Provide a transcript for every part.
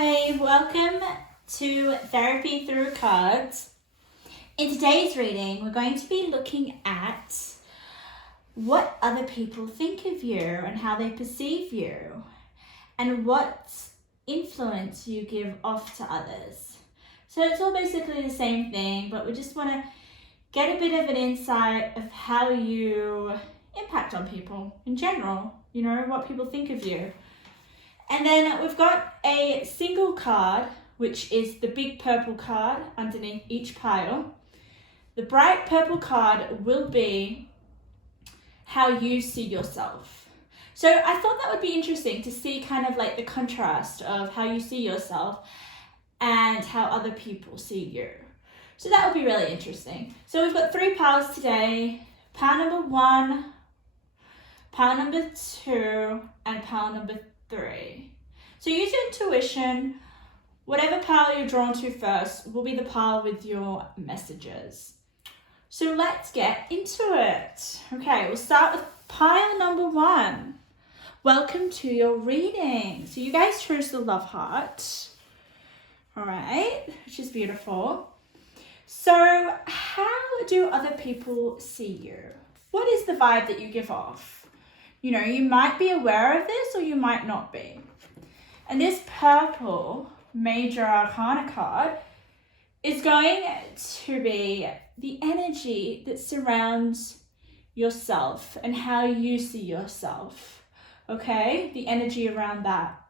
Hi, welcome to Therapy Through Cards. In today's reading, we're going to be looking at what other people think of you and how they perceive you and what influence you give off to others. So it's all basically the same thing, but we just want to get a bit of an insight of how you impact on people in general, what people think of you. And then we've got a single card, which is the big purple card underneath each pile. The bright purple card will be how you see yourself. So I thought that would be interesting to see kind of like the contrast of how you see yourself and how other people see you. So that would be really interesting. So we've got 3 piles today. Pile number 1, pile number 2, and pile number 3. So use your intuition. Whatever pile you're drawn to first will be the pile with your messages. So let's get into it. Okay, we'll start with pile number 1. Welcome to your reading. So you guys chose the love heart. All right, which is beautiful. So how do other people see you? What is the vibe that you give off? You might be aware of this or you might not be. And this purple major arcana card is going to be the energy that surrounds yourself and how you see yourself. Okay, the energy around that.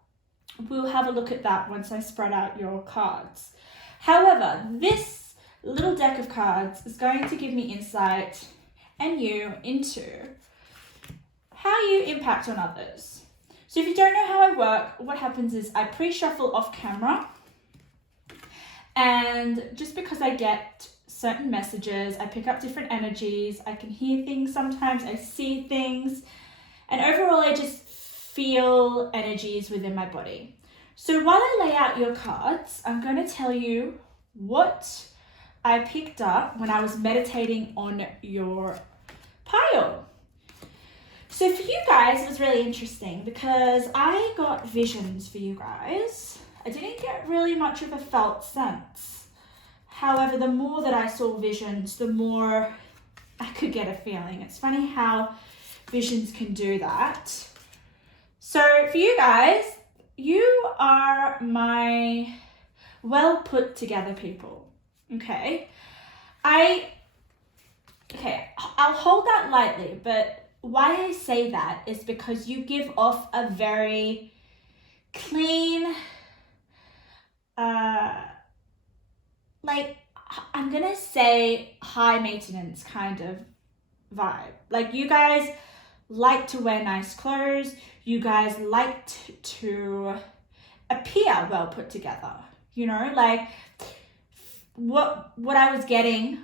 We'll have a look at that once I spread out your cards. However, this little deck of cards is going to give me insight and you into how you impact on others. So if you don't know how I work, what happens is I pre-shuffle off camera, and just because I get certain messages, I pick up different energies, I can hear things sometimes, I see things, and overall I just feel energies within my body. So while I lay out your cards, I'm going to tell you what I picked up when I was meditating on your pile. So for you guys, it was really interesting because I got visions for you guys. I didn't get really much of a felt sense. However, the more that I saw visions, the more I could get a feeling. It's funny how visions can do that. So for you guys, you are my well put together people. Okay, I'll hold that lightly, but why I say that is because you give off a very clean, I'm gonna say high maintenance kind of vibe. Like you guys like to wear nice clothes, you guys like to appear well put together, what I was getting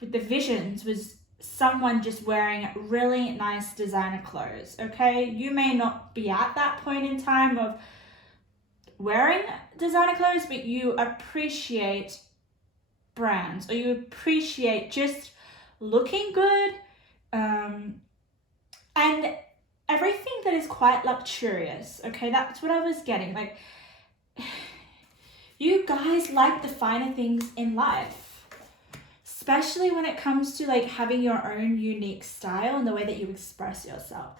with the visions was someone just wearing really nice designer clothes. Okay, you may not be at that point in time of wearing designer clothes, but you appreciate brands, or you appreciate just looking good, and everything that is quite luxurious. Okay, that's what I was getting. Like, you guys like the finer things in life, especially when it comes to like having your own unique style and the way that you express yourself.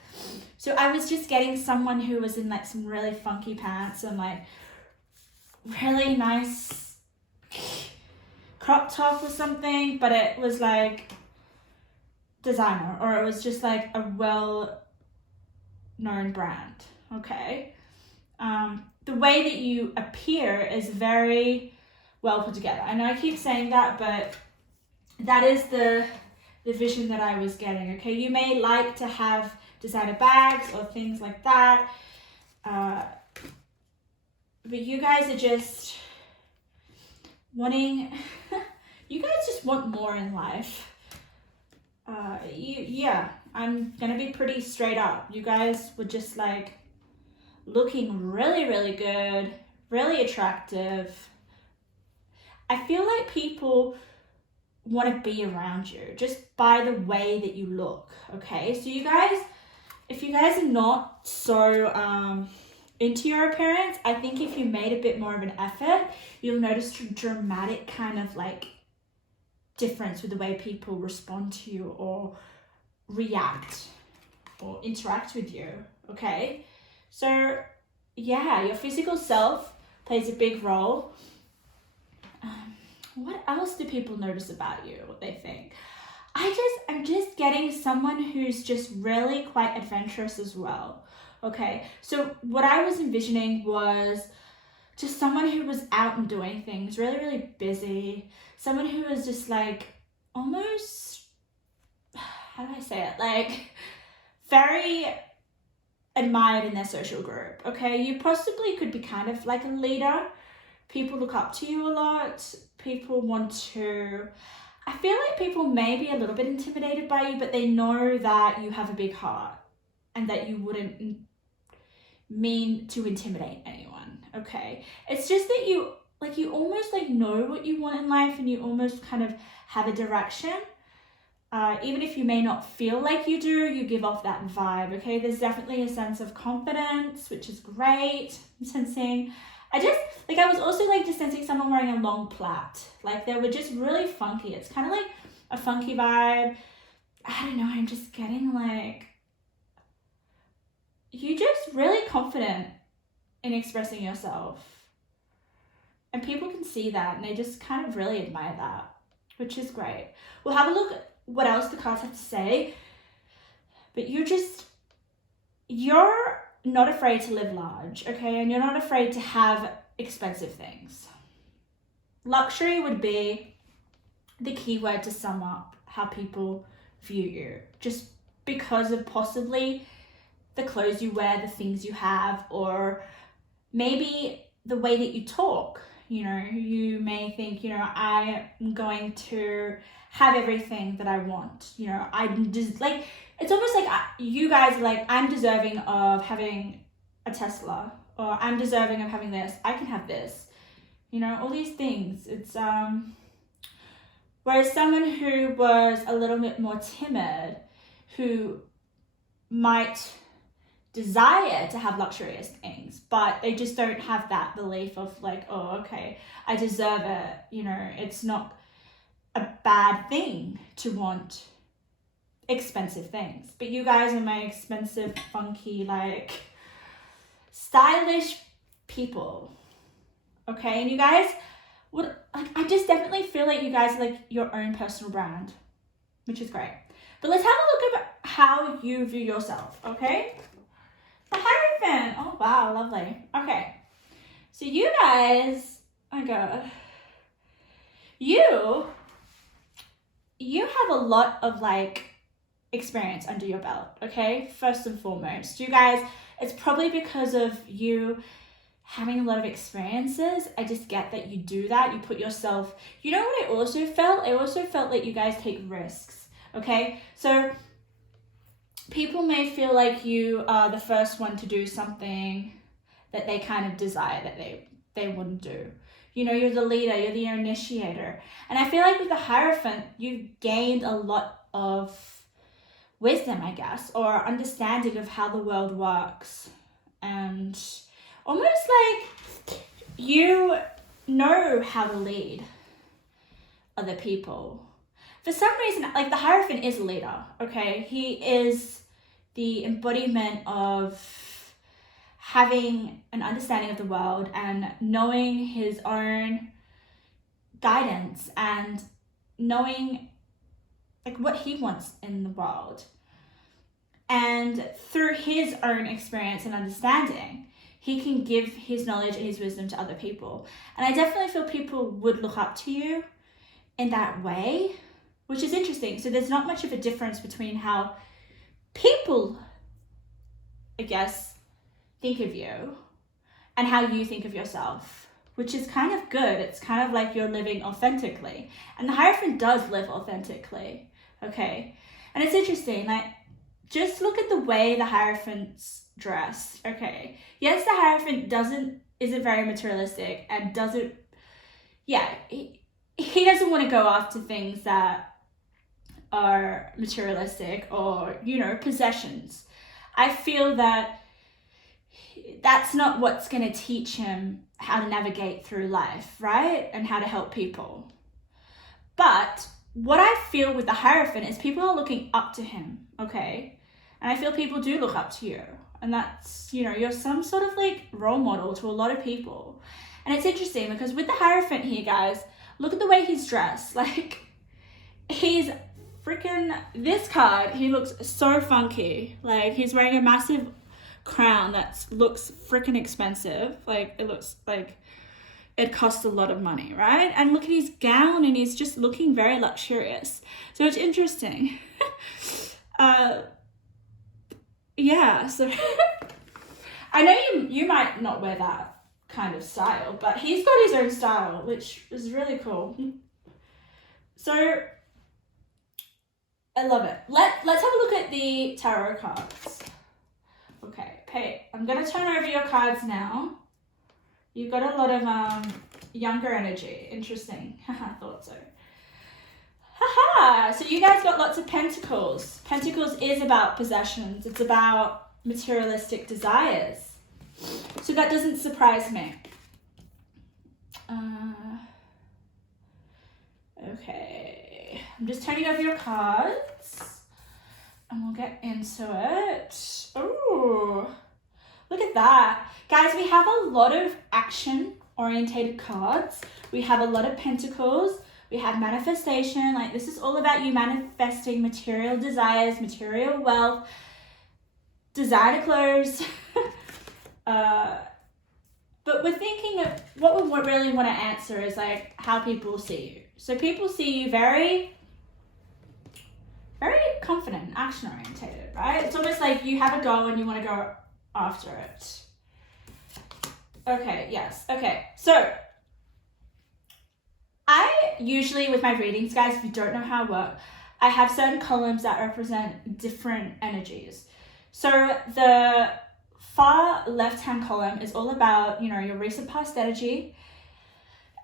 So I was just getting someone who was in like some really funky pants and like really nice crop top or something, but it was like designer, or it was just like a well-known brand. Okay, the way that you appear is very well put together. I know I keep saying that, but that is the vision that I was getting. Okay, you may like to have designer bags or things like that, but you guys are just wanting you guys just want more in life. I'm gonna be pretty straight up. You guys were just like looking really, really good, really attractive. I feel like people want to be around you just by the way that you look. Okay, so you guys, if you guys are not so into your appearance, I think if you made a bit more of an effort, you'll notice a dramatic kind of like difference with the way people respond to you or react or interact with you. Okay, so yeah, your physical self plays a big role. What else do people notice about you? What they think? I'm just getting someone who's just really quite adventurous as well. Okay, so what I was envisioning was just someone who was out and doing things, really, really busy. Someone who was just like almost, how do I say it? Like very admired in their social group. Okay, you possibly could be kind of like a leader. People look up to you a lot. People want to, I feel like people may be a little bit intimidated by you, but they know that you have a big heart and that you wouldn't mean to intimidate anyone. Okay, it's just that you almost like know what you want in life, and you almost kind of have a direction. Even if you may not feel like you do, you give off that vibe. Okay, there's definitely a sense of confidence, which is great. I'm sensing. I was also like just sensing someone wearing a long plait. Like they were just really funky. It's kind of like a funky vibe. I don't know, I'm just getting like, you're just really confident in expressing yourself. And people can see that and they just kind of really admire that, which is great. We'll have a look at what else the cards have to say. But you're not afraid to live large, okay? And you're not afraid to have expensive things. Luxury would be the key word to sum up how people view you, just because of possibly the clothes you wear, the things you have, or maybe the way that you talk. You know, you may think, you know, I am going to have everything that I want. You know, I'm just like, it's almost like you guys are like, I'm deserving of having a Tesla, or I'm deserving of having this. I can have this. You know, all these things. It's whereas someone who was a little bit more timid, who might desire to have luxurious things, but they just don't have that belief of like, oh, okay, I deserve it. You know, it's not a bad thing to want expensive things. But you guys are my expensive, funky, like stylish people. Okay, and you guys would, like, I just definitely feel like you guys are like your own personal brand, which is great. But let's have a look at how you view yourself, okay? The Hierophant. Oh, wow, lovely. Okay, so you guys, oh my God, you have a lot of like experience under your belt, okay? First and foremost, you guys, it's probably because of you having a lot of experiences. I just get that you do that. You put yourself, you know what I also felt? I also felt that you guys take risks, okay? So people may feel like you are the first one to do something that they kind of desire that they wouldn't do. You know, you're the leader, you're the initiator. And I feel like with the Hierophant, you've gained a lot of wisdom, I guess, or understanding of how the world works. And almost like you know how to lead other people. For some reason, like the Hierophant is a leader, okay? He is the embodiment of having an understanding of the world and knowing his own guidance and knowing like what he wants in the world. And through his own experience and understanding, he can give his knowledge and his wisdom to other people. And I definitely feel people would look up to you in that way, which is interesting. So there's not much of a difference between how people, I guess, think of you and how you think of yourself, which is kind of good. It's kind of like you're living authentically. And the Hierophant does live authentically, okay? And it's interesting, like, just look at the way the Hierophant's dressed, okay? Yes, the Hierophant isn't very materialistic and doesn't, he doesn't want to go after things that are materialistic or, you know, possessions. I feel that that's not what's going to teach him how to navigate through life, right? And how to help people. But what I feel with the Hierophant is people are looking up to him, okay? And I feel people do look up to you. And that's, you know, you're some sort of like role model to a lot of people. And it's interesting because with the Hierophant here, guys, look at the way he's dressed. Like, he's freaking, this card, he looks so funky. Like, he's wearing a massive crown that looks freaking expensive. Like, it looks like it costs a lot of money, right? And look at his gown, and he's just looking very luxurious. So it's interesting. Yeah, so I know you might not wear that kind of style, but he's got his own style, which is really cool. So I love it. Let's have a look at the tarot cards. Okay, hey, I'm gonna turn over your cards now. You've got a lot of younger energy. Interesting. Haha, thought so. Haha, so you guys got lots of pentacles. Pentacles is about possessions. It's about materialistic desires. So that doesn't surprise me. Okay, I'm just turning over your cards and we'll get into it. Oh, look at that. Guys, we have a lot of action-orientated cards. We have a lot of pentacles. We have manifestation. Like, this is all about you manifesting material desires, material wealth, designer clothes. But we're thinking of what we really want to answer is like how people see you. So people see you very, very confident, action-orientated, right? It's almost like you have a goal and you want to go after it. Okay, yes. Okay, so I usually, with my readings, guys, if you don't know how I work, I have certain columns that represent different energies. So the far left-hand column is all about, you know, your recent past energy.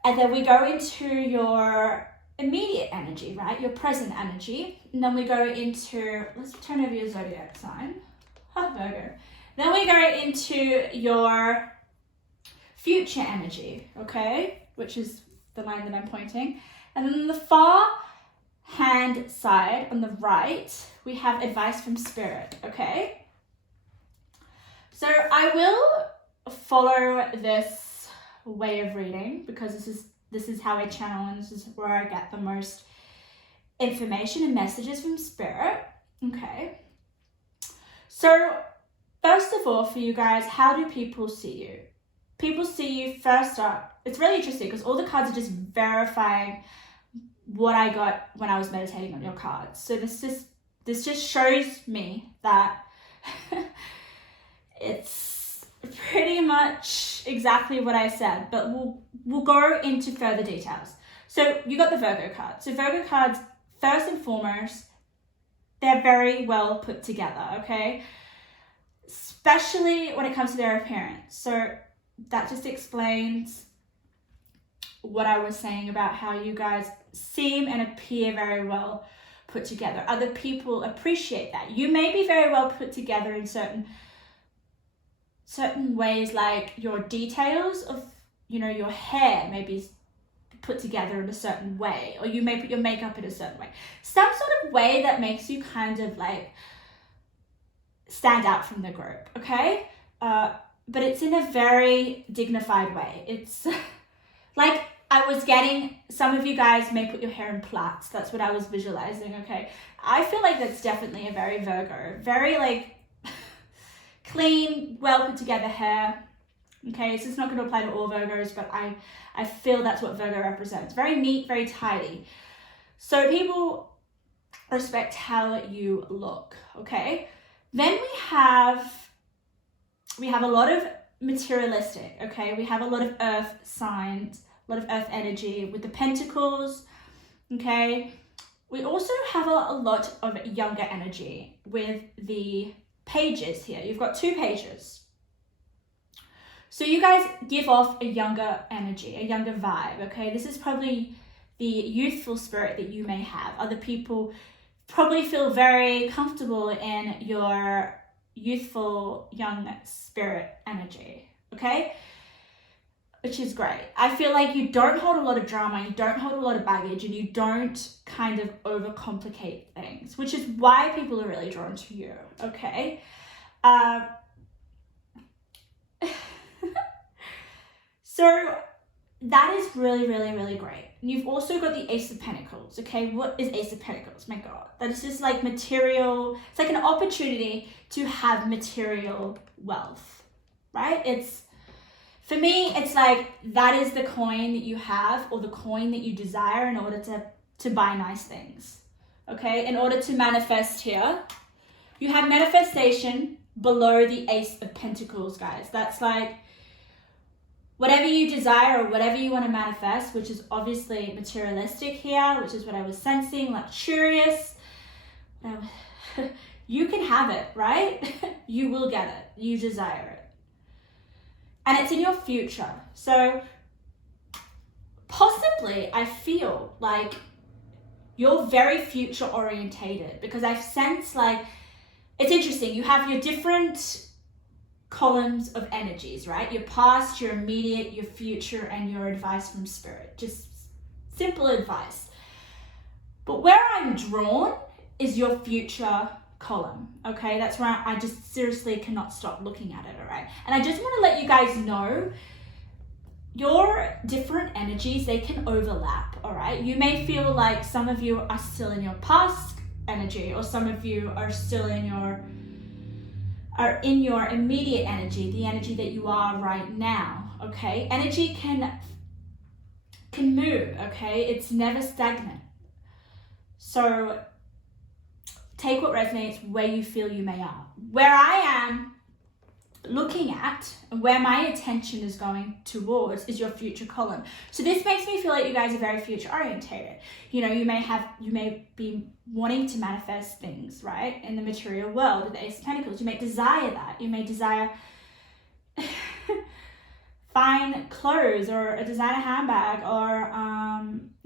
And then we go into your immediate energy, right? Your present energy. And then we go into, let's turn over your zodiac sign. Virgo. Then we go into your future energy, okay? Which is the line that I'm pointing. And then on the far hand side, on the right, we have advice from spirit, okay? So I will follow this way of reading because this is how I channel, and this is where I get the most information and messages from spirit, okay? So first of all, for you guys, how do people see you? People see you first up. It's really interesting because all the cards are just verifying what I got when I was meditating on your cards. So this just shows me that it's pretty much exactly what I said, but we'll go into further details. So you got the Virgo card. So Virgo cards, first and foremost, they're very well put together, okay? Especially when it comes to their appearance. So that just explains what I was saying about how you guys seem and appear very well put together. Other people appreciate that. You may be very well put together in certain ways, like your details of, you know, your hair may be put together in a certain way, or you may put your makeup in a certain way. Some sort of way that makes you kind of like stand out from the group, okay? But it's in a very dignified way. It's like I was getting, some of you guys may put your hair in plaits. That's what I was visualizing, okay? I feel like that's definitely a very Virgo, very like clean, well put together hair. Okay, so it's not going to apply to all Virgos, but I feel that's what Virgo represents. Very neat, very tidy. So people respect how you look, okay? Then we have a lot of materialistic, okay? We have a lot of earth signs, a lot of earth energy with the pentacles, okay? We also have a lot of younger energy with the pages here. You've got 2 pages. So you guys give off a younger energy, a younger vibe, okay? This is probably the youthful spirit that you may have. Other people probably feel very comfortable in your youthful, young spirit energy, okay? Which is great. I feel like you don't hold a lot of drama, you don't hold a lot of baggage, and you don't kind of overcomplicate things, which is why people are really drawn to you, okay? So that is really, really, really great. And you've also got the Ace of Pentacles, okay? What is Ace of Pentacles? My God, that is just like material. It's like an opportunity to have material wealth, right? For me, it's like that is the coin that you have, or the coin that you desire in order to buy nice things, okay? In order to manifest here, you have manifestation below the Ace of Pentacles, guys. That's like whatever you desire or whatever you want to manifest, which is obviously materialistic here, which is what I was sensing, luxurious. You can have it, right? You will get it. You desire it. And it's in your future. So possibly I feel like you're very future orientated, because I've sensed like, it's interesting. You have your different columns of energies, right? Your past, your immediate, your future, and your advice from spirit. Just simple advice. But where I'm drawn is your future column, okay? That's where I just seriously cannot stop looking at it, all right? And I just want to let you guys know your different energies, they can overlap, all right? You may feel like some of you are still in your past energy, or some of you are still in your immediate energy, the energy that you are right now, okay? Energy can move, okay? It's never stagnant. So take what resonates where you feel you may are. Where I am looking at, and where my attention is going towards, is your future column. So this makes me feel like you guys are very future orientated. You know, you may be wanting to manifest things, right, in the material world with the Ace of Pentacles. You may desire that. You may desire fine clothes, or a designer handbag, or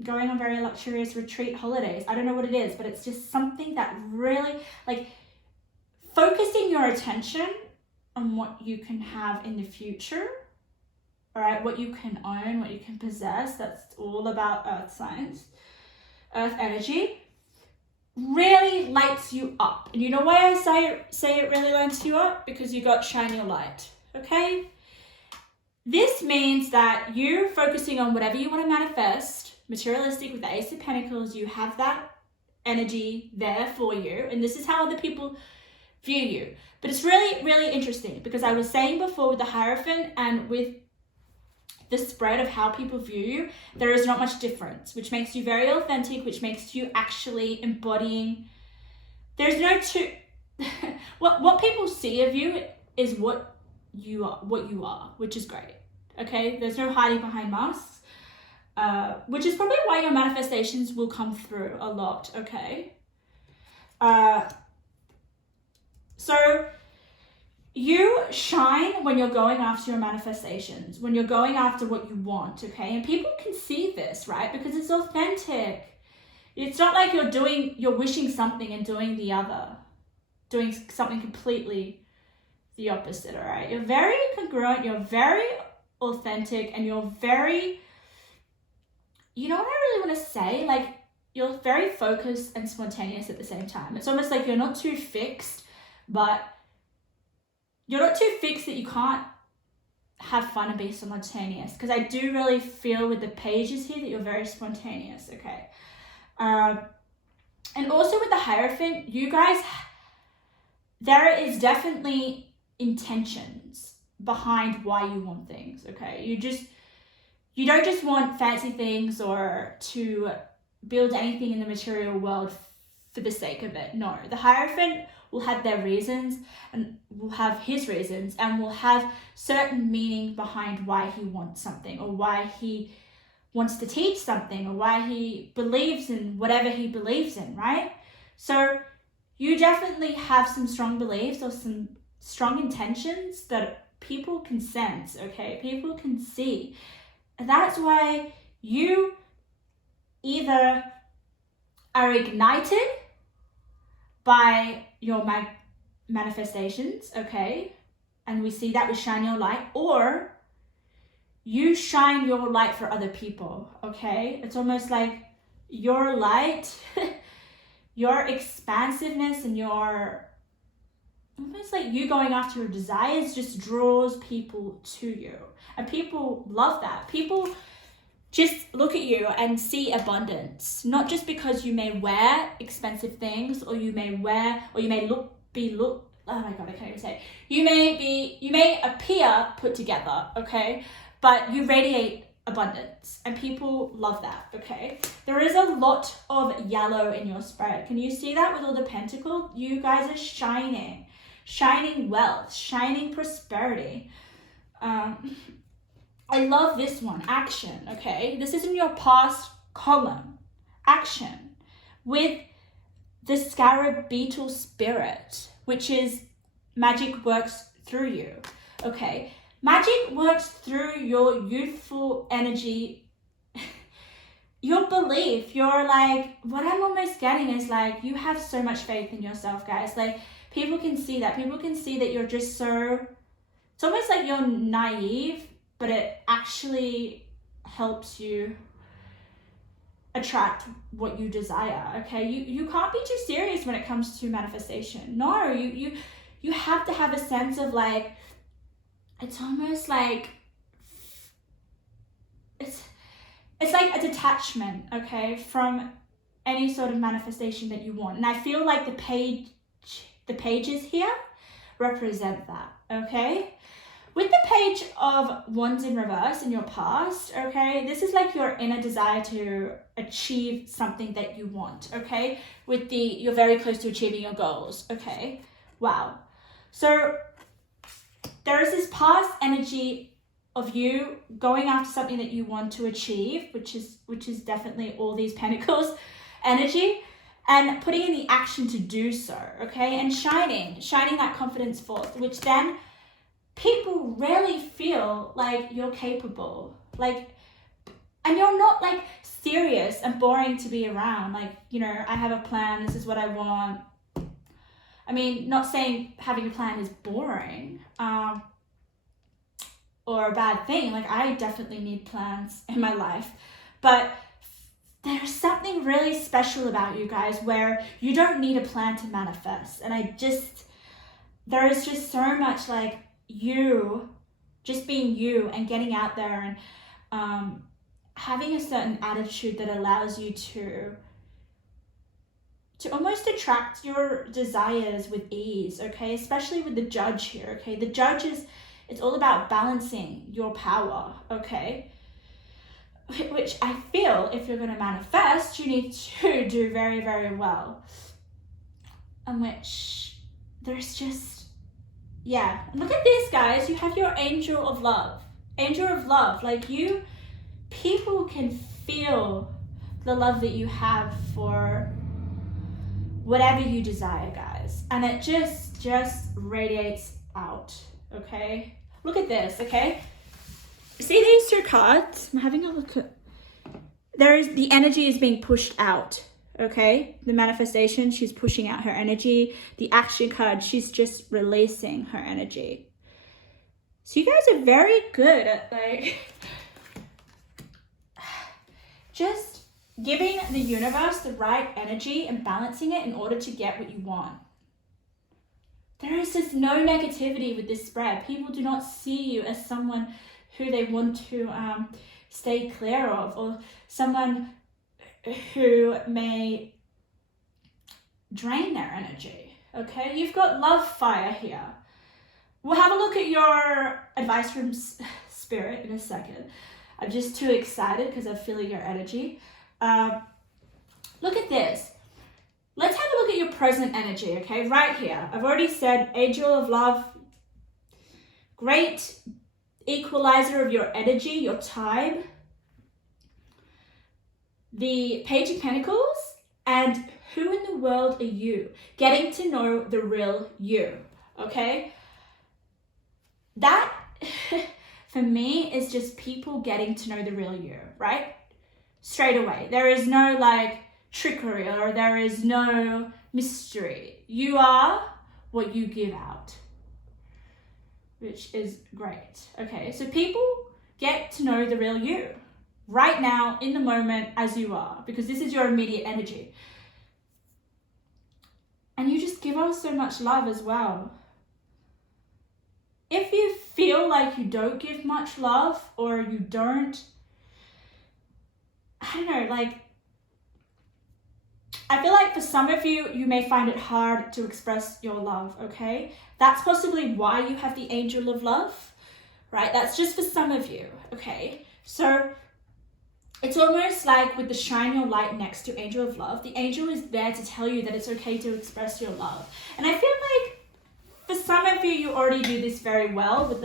going on very luxurious retreat holidays. I don't know what it is, but it's just something that really, like, focusing your attention on what you can have in the future, all right, what you can own, what you can possess. That's all about earth signs, earth energy, really lights you up. And you know why I say it really lights you up? Because you got shine your light, okay? This means that you focusing on whatever you want to manifest, materialistic with the Ace of Pentacles, you have that energy there for you. And this is how other people view you. But it's really, really interesting, because I was saying before with the Hierophant and with the spread of how people view you, there is not much difference, which makes you very authentic, which makes you actually embodying. There's no two. What people see of you is what you are, which is great. Okay, there's no hiding behind masks, which is probably why your manifestations will come through a lot. Okay. So you shine when you're going after your manifestations, when you're going after what you want, okay? And people can see this, right? Because it's authentic. It's not like you're wishing something and doing the other, doing something completely the opposite, all right? You're very congruent, you're very authentic, and you're very, you know what I really want to say? Like, you're very focused and spontaneous at the same time. It's almost like you're not too fixed, but you're not too fixed that you can't have fun and be spontaneous. Because I do really feel with the pages here that you're very spontaneous, okay? And also with the Hierophant, you guys, there is definitely intentions behind why you want things, okay? You don't just want fancy things or to build anything in the material world for the sake of it. No, the Hierophant will have their reasons, and will have his reasons, and will have certain meaning behind why he wants something, or why he wants to teach something, or why he believes in whatever he believes in, right? So you definitely have some strong beliefs or some strong intentions that people can sense, okay? People can see. And that's why you either are ignited by your manifestations, okay? And we see that we shine your light, or you shine your light for other people, okay? It's almost like your light, your expansiveness and your, almost like you going after your desires just draws people to you. And people love that. People just look at you and see abundance, not just because you may wear expensive things, or you may look, oh my God, I can't even say it. You may appear put together, okay? But you radiate abundance, and people love that, okay? There is a lot of yellow in your spread. Can you see that with all the pentacles? You guys are shining wealth, shining prosperity. I love this one, action, okay? This is in your past column, action, with the scarab beetle spirit, which is magic works through you, okay? Magic works through your youthful energy, your belief. You're like, what I'm almost getting is like, you have so much faith in yourself, guys. Like, people can see that. People can see that you're just so, it's almost like you're naive, but it actually helps you attract what you desire, okay? You can't be too serious when it comes to manifestation. No, you have to have a sense of like, it's almost like, it's like a detachment, okay, from any sort of manifestation that you want. And I feel like the pages here represent that, okay? With the page of wands in reverse in your past, okay, this is like your inner desire to achieve something that you want, okay? You're very close to achieving your goals, okay? Wow. So there is this past energy of you going after something that you want to achieve, which is definitely all these pentacles energy, and putting in the action to do so, okay? And shining that confidence forth, which then people really feel like you're capable, like, and you're not like serious and boring to be around. Like, you know, I have a plan, this is what I want. I mean, not saying having a plan is boring, or a bad thing. Like, I definitely need plans in my life, but there's something really special about you guys where you don't need a plan to manifest. And there is just so much like you just being you and getting out there and having a certain attitude that allows you to almost attract your desires with ease, okay? Especially with the judge here, okay? The judge it's all about balancing your power, okay? Which I feel if you're going to manifest, you need to do very, very well. And which there's just, yeah. Look at this, guys. You have your angel of love. Angel of love. Like, people can feel the love that you have for whatever you desire, guys. And it just radiates out, okay? Look at this, okay? See these two cards? I'm having a look at, the energy is being pushed out, okay? The manifestation, she's pushing out her energy. The action card, she's just releasing her energy. So you guys are very good at like, just giving the universe the right energy and balancing it in order to get what you want. There is just no negativity with this spread. People do not see you as someone who they want to stay clear of, or someone who may drain their energy, okay? You've got love fire here. We'll have a look at your advice from Spirit in a second. I'm just too excited because I'm feeling your energy. Look at this. Let's have a look at your present energy, okay? Right here. I've already said angel of love, great equalizer of your energy, your time. The Page of Pentacles, and who in the world are you? Getting to know the real you, okay? That, for me, is just people getting to know the real you, right? Straight away. There is no like trickery, or there is no mystery. You are what you give out, which is great. Okay, so people get to know the real you right now in the moment as you are, because this is your immediate energy. And you just give off so much love as well. If you feel like you don't give much love, or you don't, I don't know, like, I feel like for some of you, you may find it hard to express your love, okay? That's possibly why you have the angel of love, right? That's just for some of you, okay? So it's almost like with the shine your light next to angel of love, the angel is there to tell you that it's okay to express your love. And I feel like for some of you, you already do this very well with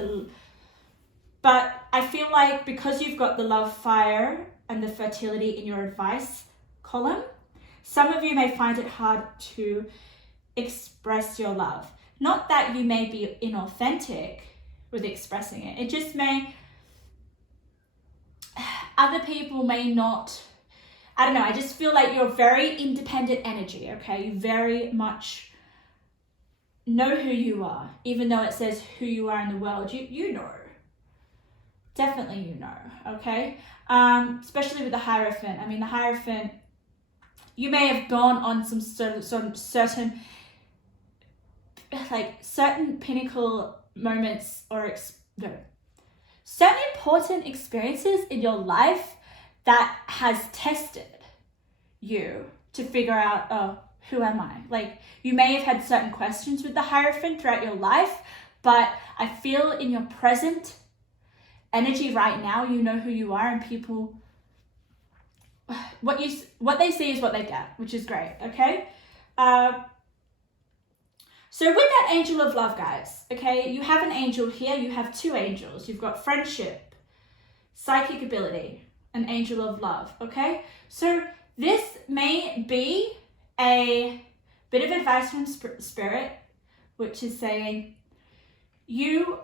but I feel like because you've got the love fire and the fertility in your advice column, some of you may find it hard to express your love. Not that you may be inauthentic with expressing it. It just may, other people may not, I don't know, I just feel like you're very independent energy, okay? You very much know who you are, even though it says who you are in the world. You know. Definitely you know, okay? Especially with the Hierophant. I mean, the Hierophant, you may have gone on some certain pinnacle moments or certain important experiences in your life that has tested you to figure out, oh, who am I? Like, you may have had certain questions with the Hierophant throughout your life, but I feel in your present energy right now, you know who you are, and people, what they see is what they get, which is great, okay? So with that angel of love, guys, okay, you have an angel here, you have two angels. You've got friendship, psychic ability, an angel of love, okay? So this may be a bit of advice from Spirit, which is saying you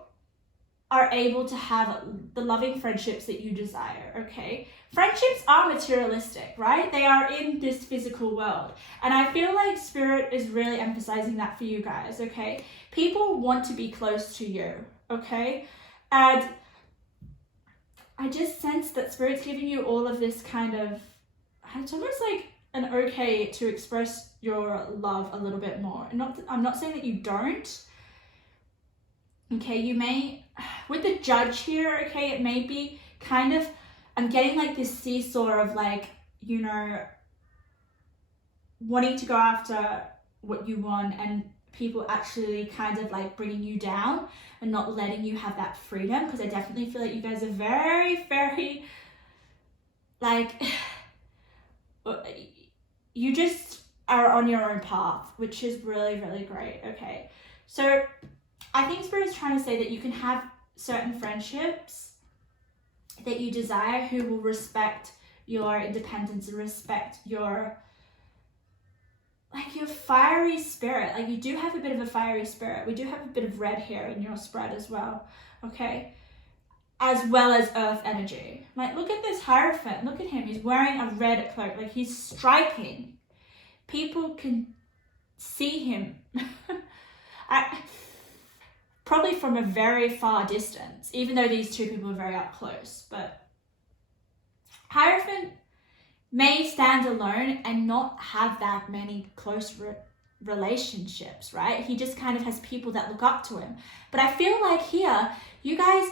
are able to have the loving friendships that you desire, okay? Friendships are materialistic, right? They are in this physical world. And I feel like Spirit is really emphasizing that for you guys, okay? People want to be close to you, okay? And I just sense that Spirit's giving you all of this kind of, it's almost like an okay to express your love a little bit more. I'm not saying that you don't. Okay, you may, with the Judge here, okay, it may be kind of, I'm getting like this seesaw of like, you know, wanting to go after what you want and people actually kind of like bringing you down and not letting you have that freedom, because I definitely feel like you guys are very, very, like, you just are on your own path, which is really, really great, okay? So I think Spirit is trying to say that you can have certain friendships that you desire who will respect your independence and respect your, like, your fiery spirit. Like, you do have a bit of a fiery spirit. We do have a bit of red here in your spread as well, okay? As well as earth energy. Like, look at this Hierophant. Look at him. He's wearing a red cloak. Like, he's striking. People can see him. Probably from a very far distance, even though these two people are very up close. But Hierophant may stand alone and not have that many close relationships, right? He just kind of has people that look up to him. But I feel like here, you guys,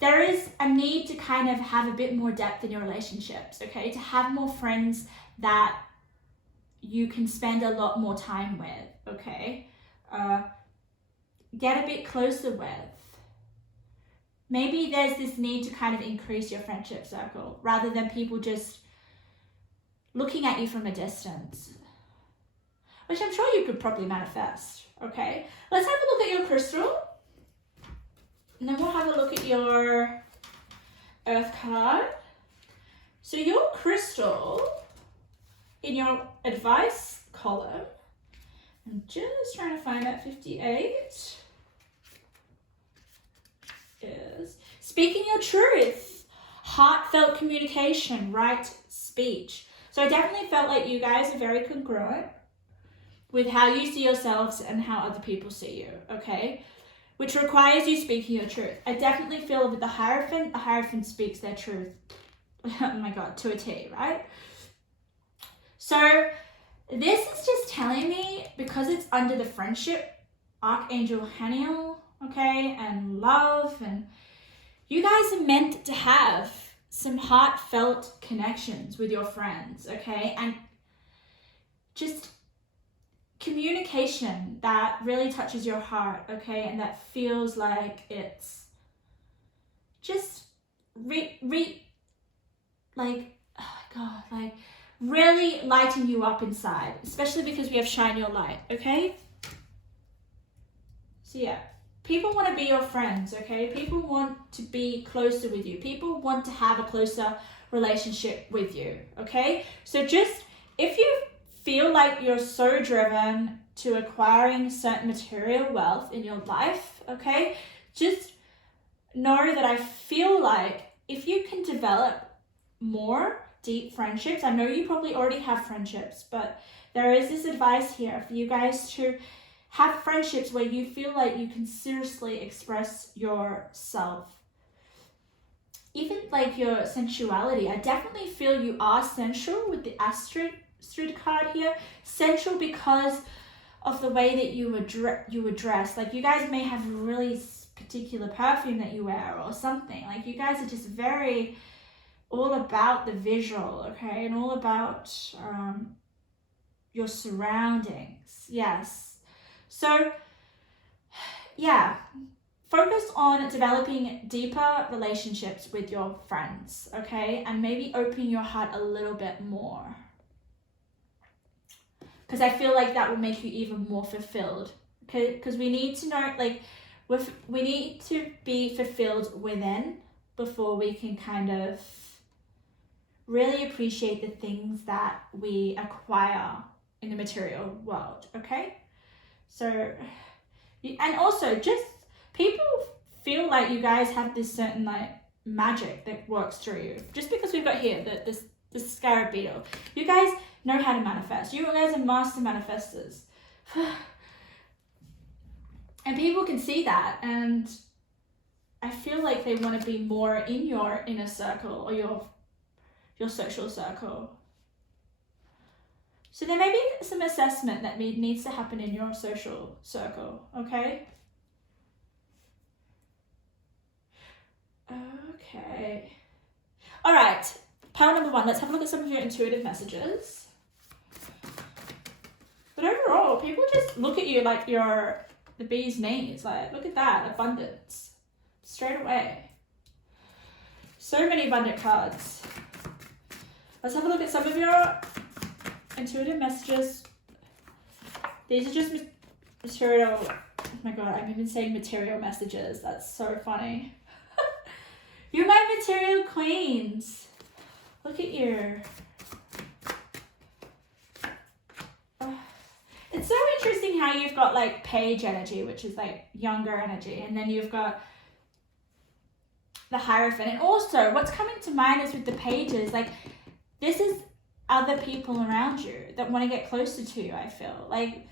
there is a need to kind of have a bit more depth in your relationships, okay? To have more friends that you can spend a lot more time with, okay? Get a bit closer with. Maybe there's this need to kind of increase your friendship circle rather than people just looking at you from a distance, which I'm sure you could probably manifest, okay? Let's have a look at your crystal, and then we'll have a look at your earth card. So your crystal in your advice column, I'm just trying to find that 58, is speaking your truth, heartfelt communication, right speech. So I definitely felt like you guys are very congruent with how you see yourselves and how other people see you, okay? Which requires you speaking your truth. I definitely feel with the Hierophant speaks their truth, oh my God, to a T, right? So this is just telling me, because it's under the friendship, Archangel Haniel, okay, and love, and you guys are meant to have some heartfelt connections with your friends, okay? And just communication that really touches your heart, okay? And that feels like it's just like, oh my God, like really lighting you up inside, especially because we have shine your light, okay? So yeah, people want to be your friends, okay? People want to be closer with you. People want to have a closer relationship with you, okay? So just, if you feel like you're so driven to acquiring certain material wealth in your life, okay, just know that I feel like if you can develop more deep friendships, I know you probably already have friendships, but there is this advice here for you guys to have friendships where you feel like you can seriously express yourself. Even like your sensuality, I definitely feel you are sensual with the Astrid card here. Sensual because of the way that you were dressed. Like you guys may have a really particular perfume that you wear or something. Like you guys are just very all about the visual, okay, and all about your surroundings. Yes. So yeah, focus on developing deeper relationships with your friends, okay, and maybe opening your heart a little bit more, because I feel like that will make you even more fulfilled. Okay, because we need to know, like, we need to be fulfilled within before we can kind of really appreciate the things that we acquire in the material world, okay? So, and also just people feel like you guys have this certain like magic that works through you. Just because we've got here this scarab beetle, you guys know how to manifest. You guys are master manifestors. And people can see that, and I feel like they want to be more in your inner circle or your social circle. So there may be some assessment that needs to happen in your social circle, okay? Okay. All right, pile number 1, let's have a look at some of your intuitive messages. But overall, people just look at you like you're the bee's knees. Like, look at that, abundance. Straight away. So many abundant cards. Let's have a look at some of your intuitive messages. These are just material. Oh my God, I've even saying material messages. That's so funny. You're my material queens. Look at you. It's so interesting how you've got like page energy, which is like younger energy, and then you've got the Hierophant. And also what's coming to mind is with the pages, like this is other people around you that want to get closer to you. I feel like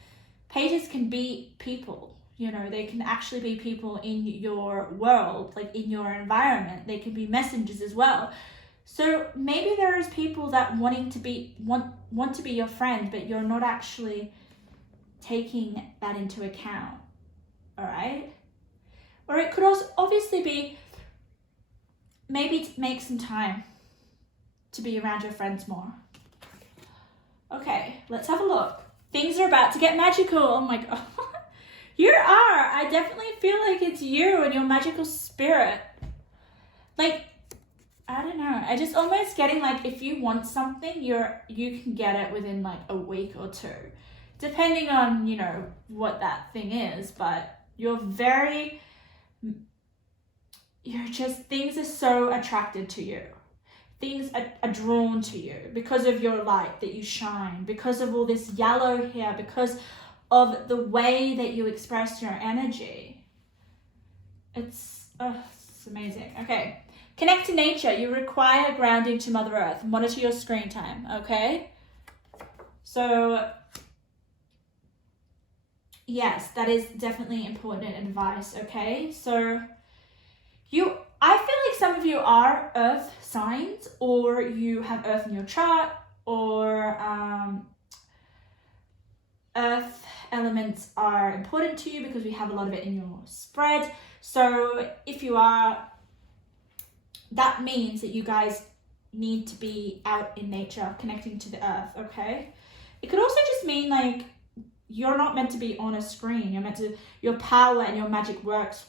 pages can be people, you know, they can actually be people in your world, like in your environment. They can be messengers as well. So maybe there is people that want to be your friend, but you're not actually taking that into account. All right. Or it could also obviously be maybe to make some time to be around your friends more. Okay, let's have a look. Things are about to get magical. Oh my God. You are. I definitely feel like it's you and your magical spirit. Like, I don't know. I just almost getting like if you want something, you can get it within like a week or 2. Depending on, you know, what that thing is, but things are so attracted to you. Things are drawn to you because of your light that you shine, because of all this yellow here, because of the way that you express your energy. It's amazing. Okay. Connect to nature. You require grounding to Mother Earth. Monitor your screen time, okay? So yes, that is definitely important advice, okay? So I feel like some of you are earth signs, or you have earth in your chart, or earth elements are important to you because we have a lot of it in your spread. So if you are, that means that you guys need to be out in nature, connecting to the earth, okay? It could also just mean like you're not meant to be on a screen. You're meant to, your power and your magic works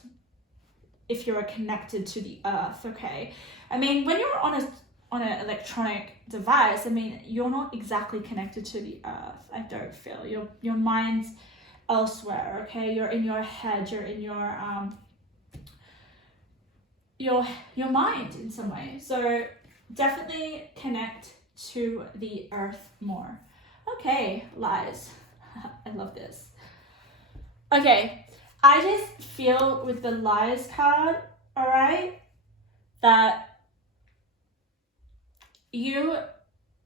if you're connected to the earth, okay? I mean, when you're on an electronic device, I mean, you're not exactly connected to the earth, I don't feel. Your mind's elsewhere, okay? You're in your head, you're in your mind in some way. So definitely connect to the earth more. Okay, lies. I love this. Okay, I just feel with the lies card, all right, that you,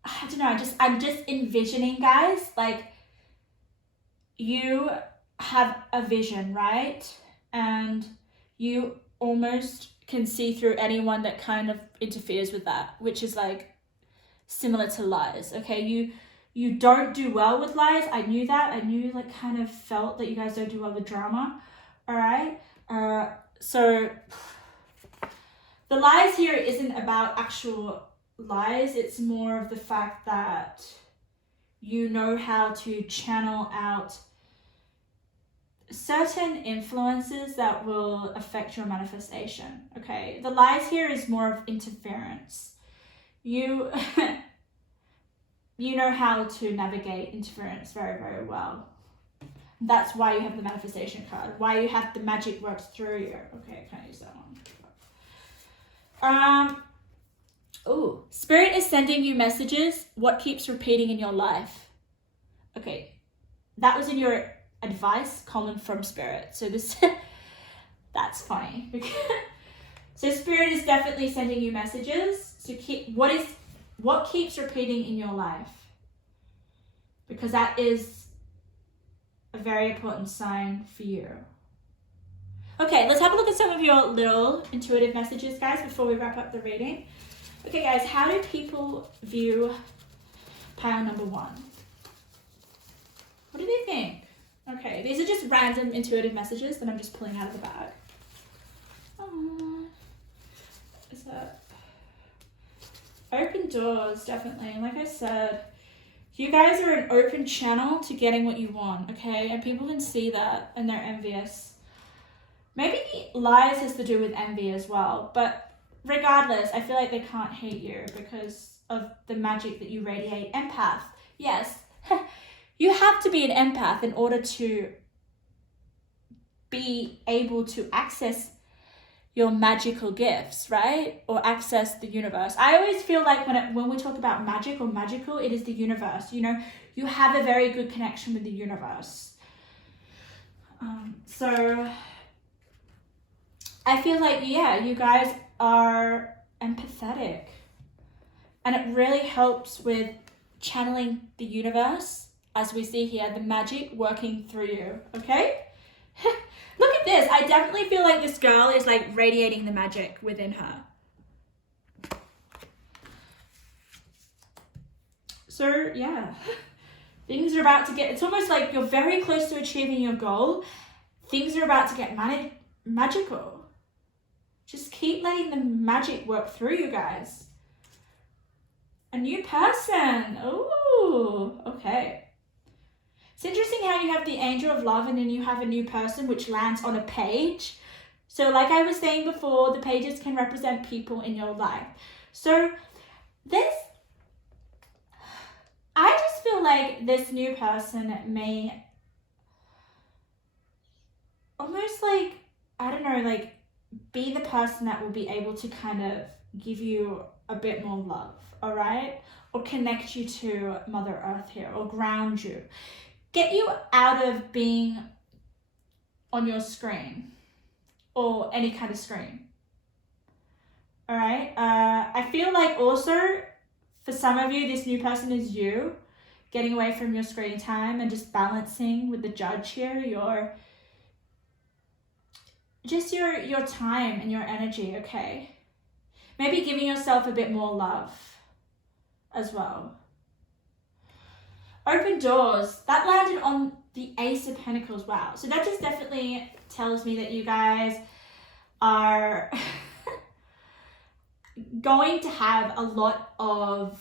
I don't know, I'm just envisioning, guys, like you have a vision, right? And you almost can see through anyone that kind of interferes with that, which is like similar to lies, okay? You don't do well with lies. I knew that. I knew, like, kind of felt that you guys don't do well with drama, all right? So the lies here isn't about actual lies. It's more of the fact that you know how to channel out certain influences that will affect your manifestation, okay? The lies here is more of interference. You you know how to navigate interference very, very well. That's why you have the manifestation card, why you have the magic works through you. Okay, I can't use that one. Oh, Spirit is sending you messages. What keeps repeating in your life? Okay, that was in your advice column from Spirit. So this, that's funny. So Spirit is definitely sending you messages to keep, what keeps repeating in your life? Because that is a very important sign for you. Okay, let's have a look at some of your little intuitive messages, guys, before we wrap up the reading. Okay, guys, how do people view pile number 1? What do they think? Okay, these are just random intuitive messages that I'm just pulling out of the bag. Is that open doors? Definitely. Like I said, you guys are an open channel to getting what you want, okay? And people can see that and they're envious. Maybe lies has to do with envy as well, but regardless, I feel like they can't hate you because of the magic that you radiate. Empath, yes. You have to be an empath in order to be able to access your magical gifts, right? Or access the universe. I always feel like when we talk about magic or magical, it is the universe. You know, you have a very good connection with the universe. So I feel like, yeah, you guys are empathetic. And it really helps with channeling the universe, as we see here, the magic working through you, okay? Look at this. I definitely feel like this girl is like radiating the magic within her. So, yeah. Things are about to get, it's almost like you're very close to achieving your goal. Things are about to get magical. Just keep letting the magic work through you guys. A new person. Ooh, okay. It's interesting how you have the angel of love and then you have a new person which lands on a page. So like I was saying before, the pages can represent people in your life. So I just feel like this new person may almost like, I don't know, like be the person that will be able to kind of give you a bit more love, all right? Or connect you to Mother Earth here, or ground you. Get you out of being on your screen or any kind of screen. All right. I feel like also for some of you, this new person is you. getting away from your screen time and just balancing with the judge here, your time and your energy, okay? Maybe giving yourself a bit more love as well. Open doors, that landed on the Ace of Pentacles. Wow. So that just definitely tells me that you guys are going to have a lot of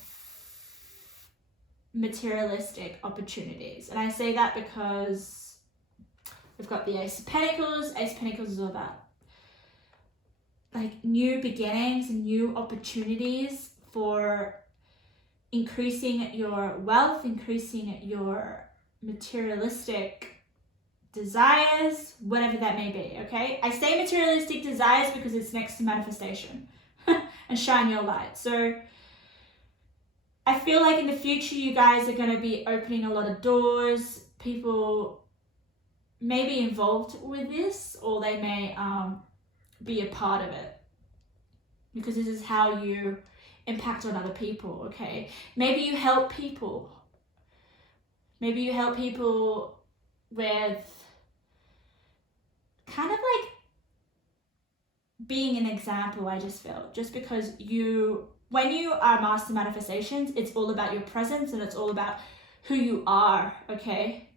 materialistic opportunities. And I say that because we've got the Ace of Pentacles. Ace of Pentacles is all about like new beginnings and new opportunities for increasing your wealth, increasing your materialistic desires, whatever that may be, okay? I say materialistic desires because it's next to manifestation and shine your light. So I feel like in the future, you guys are going to be opening a lot of doors. People may be involved with this, or they may be a part of it, because this is how you impact on other people, okay? Maybe you help people. Maybe you help people with kind of like being an example, I just feel. Just because when you are Master Manifestations, it's all about your presence and it's all about who you are, okay?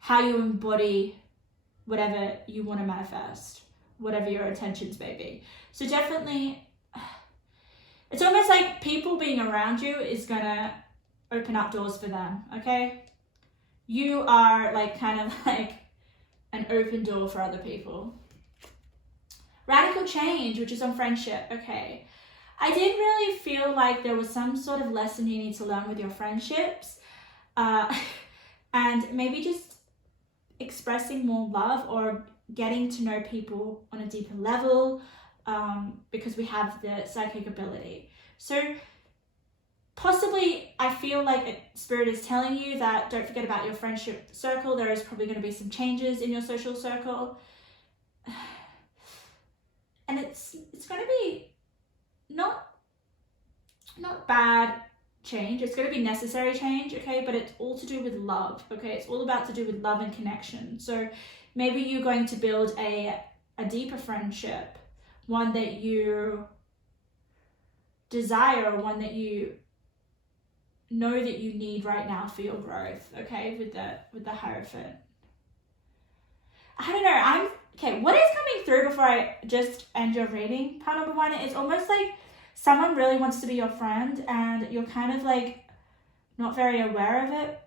How you embody whatever you want to manifest, whatever your intentions may be. So definitely, it's almost like people being around you is gonna open up doors for them, okay? You are like kind of like an open door for other people. Radical change, which is on friendship, okay? I did really feel like there was some sort of lesson you need to learn with your friendships, and maybe just expressing more love or getting to know people on a deeper level, because we have the psychic ability. So possibly I feel like Spirit is telling you that don't forget about your friendship circle. There is probably going to be some changes in your social circle, and it's going to be not bad change. It's going to be necessary change, okay? But it's all to do with love, okay? It's all about to do with love and connection. So maybe you're going to build a deeper friendship, one that you desire, or one that you know that you need right now for your growth, okay? With the Hierophant. I don't know. Okay, what is coming through before I just end your reading? Part number one, it's almost like someone really wants to be your friend and you're kind of like not very aware of it.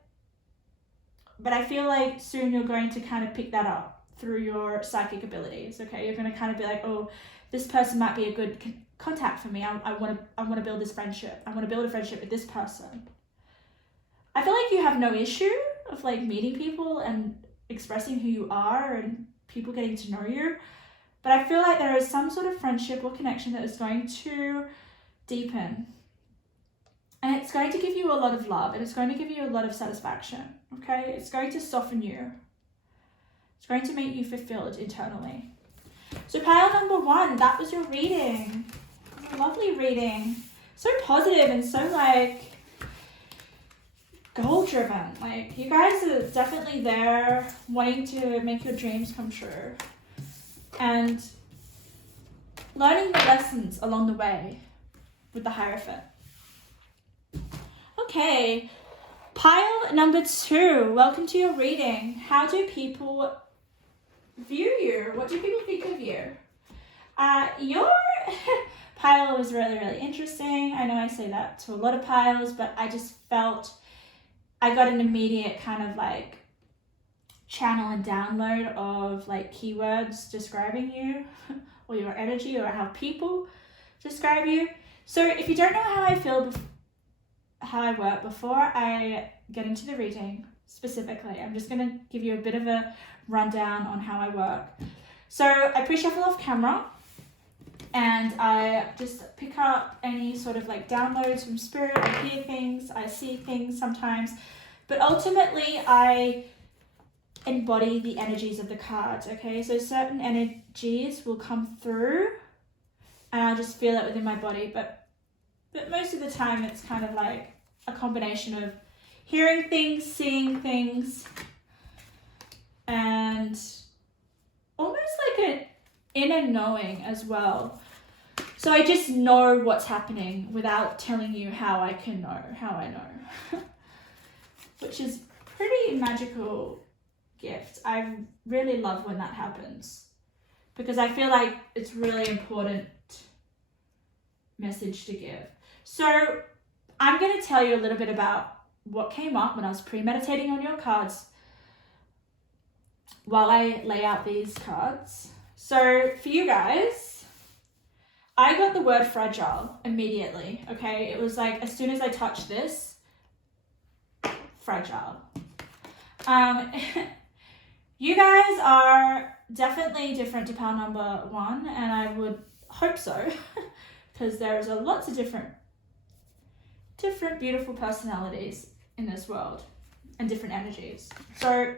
But I feel like soon you're going to kind of pick that up through your psychic abilities, okay? You're going to kind of be like, oh, this person might be a good contact for me. I want to build this friendship. I want to build a friendship with this person. I feel like you have no issue of like meeting people and expressing who you are and people getting to know you. But I feel like there is some sort of friendship or connection that is going to deepen. And it's going to give you a lot of love, and it's going to give you a lot of satisfaction, okay? It's going to soften you. It's going to make you fulfilled internally. So pile number one, that was your reading. It was a lovely reading. So positive and so like goal driven. Like you guys are definitely there wanting to make your dreams come true. And learning the lessons along the way with the Hierophant. Okay, pile number two. Welcome to your reading. How do people view you? What do people think of you? Your pile was really, really interesting. I know I say that to a lot of piles, but I just felt I got an immediate kind of like channel and download of like keywords describing you or your energy or how people describe you. So if you don't know how I feel, how I work before I get into the reading specifically, I'm just going to give you a bit of a rundown on how I work. So I pre-shuffle off camera and I just pick up any sort of like downloads from Spirit. I hear things, I see things sometimes, but ultimately I embody the energies of the cards, okay? So certain energies will come through and I'll just feel it within my body, but most of the time it's kind of like a combination of hearing things, seeing things, and almost like an inner knowing as well. So I just know what's happening without telling you how I can know, how I know. Which is pretty magical gift. I really love when that happens, because I feel like it's really important message to give. So I'm going to tell you a little bit about what came up when I was premeditating on your cards while I lay out these cards. So for you guys, I got the word fragile immediately, okay? It was like, as soon as I touched this, fragile. You guys are definitely different to pile number 1, and I would hope so, because there's lots of different beautiful personalities in this world and different energies. So,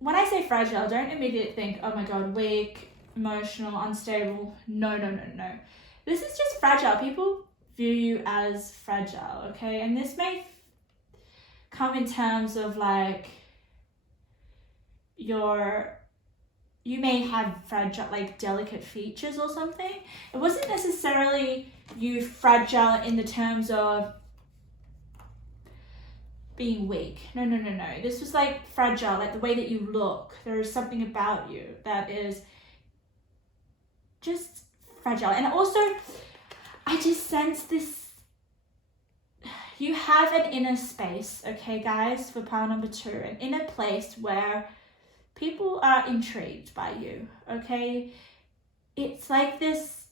when I say fragile, don't immediately think, oh my God, weak, emotional, unstable. No. This is just fragile. People view you as fragile, okay? And this may come in terms of like you may have fragile, like delicate features or something. It wasn't necessarily you fragile in the terms of being weak. No. This was like fragile, like the way that you look. There is something about you that is just fragile. And also, I just sense this, you have an inner space, okay guys, for pile number 2, an inner place where people are intrigued by you, okay? It's like this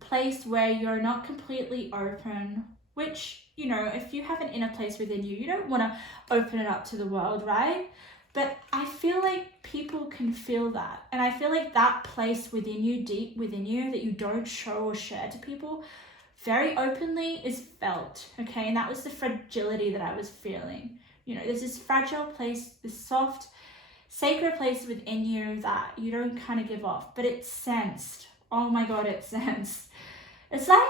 place where you're not completely open, which, you know, if you have an inner place within you, you don't want to open it up to the world, right? But I feel like people can feel that. And I feel like that place within you, deep within you, that you don't show or share to people very openly is felt, okay? And that was the fragility that I was feeling. You know, there's this fragile place, this soft, sacred place within you that you don't kind of give off, but it's sensed. Oh my God, it's sensed. It's like,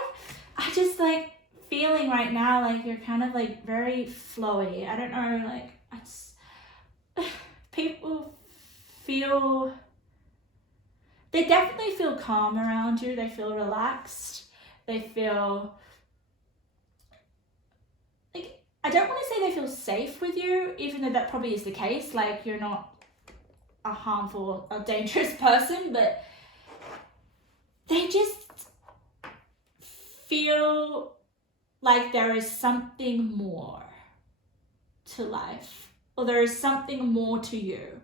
I just like feeling right now like you're kind of like very flowy. I don't know, like people feel, they definitely feel calm around you. They feel relaxed. They feel like, I don't want to say they feel safe with you, even though that probably is the case. Like, you're not a harmful or dangerous person, but they just feel like there is something more to life, or there is something more to you,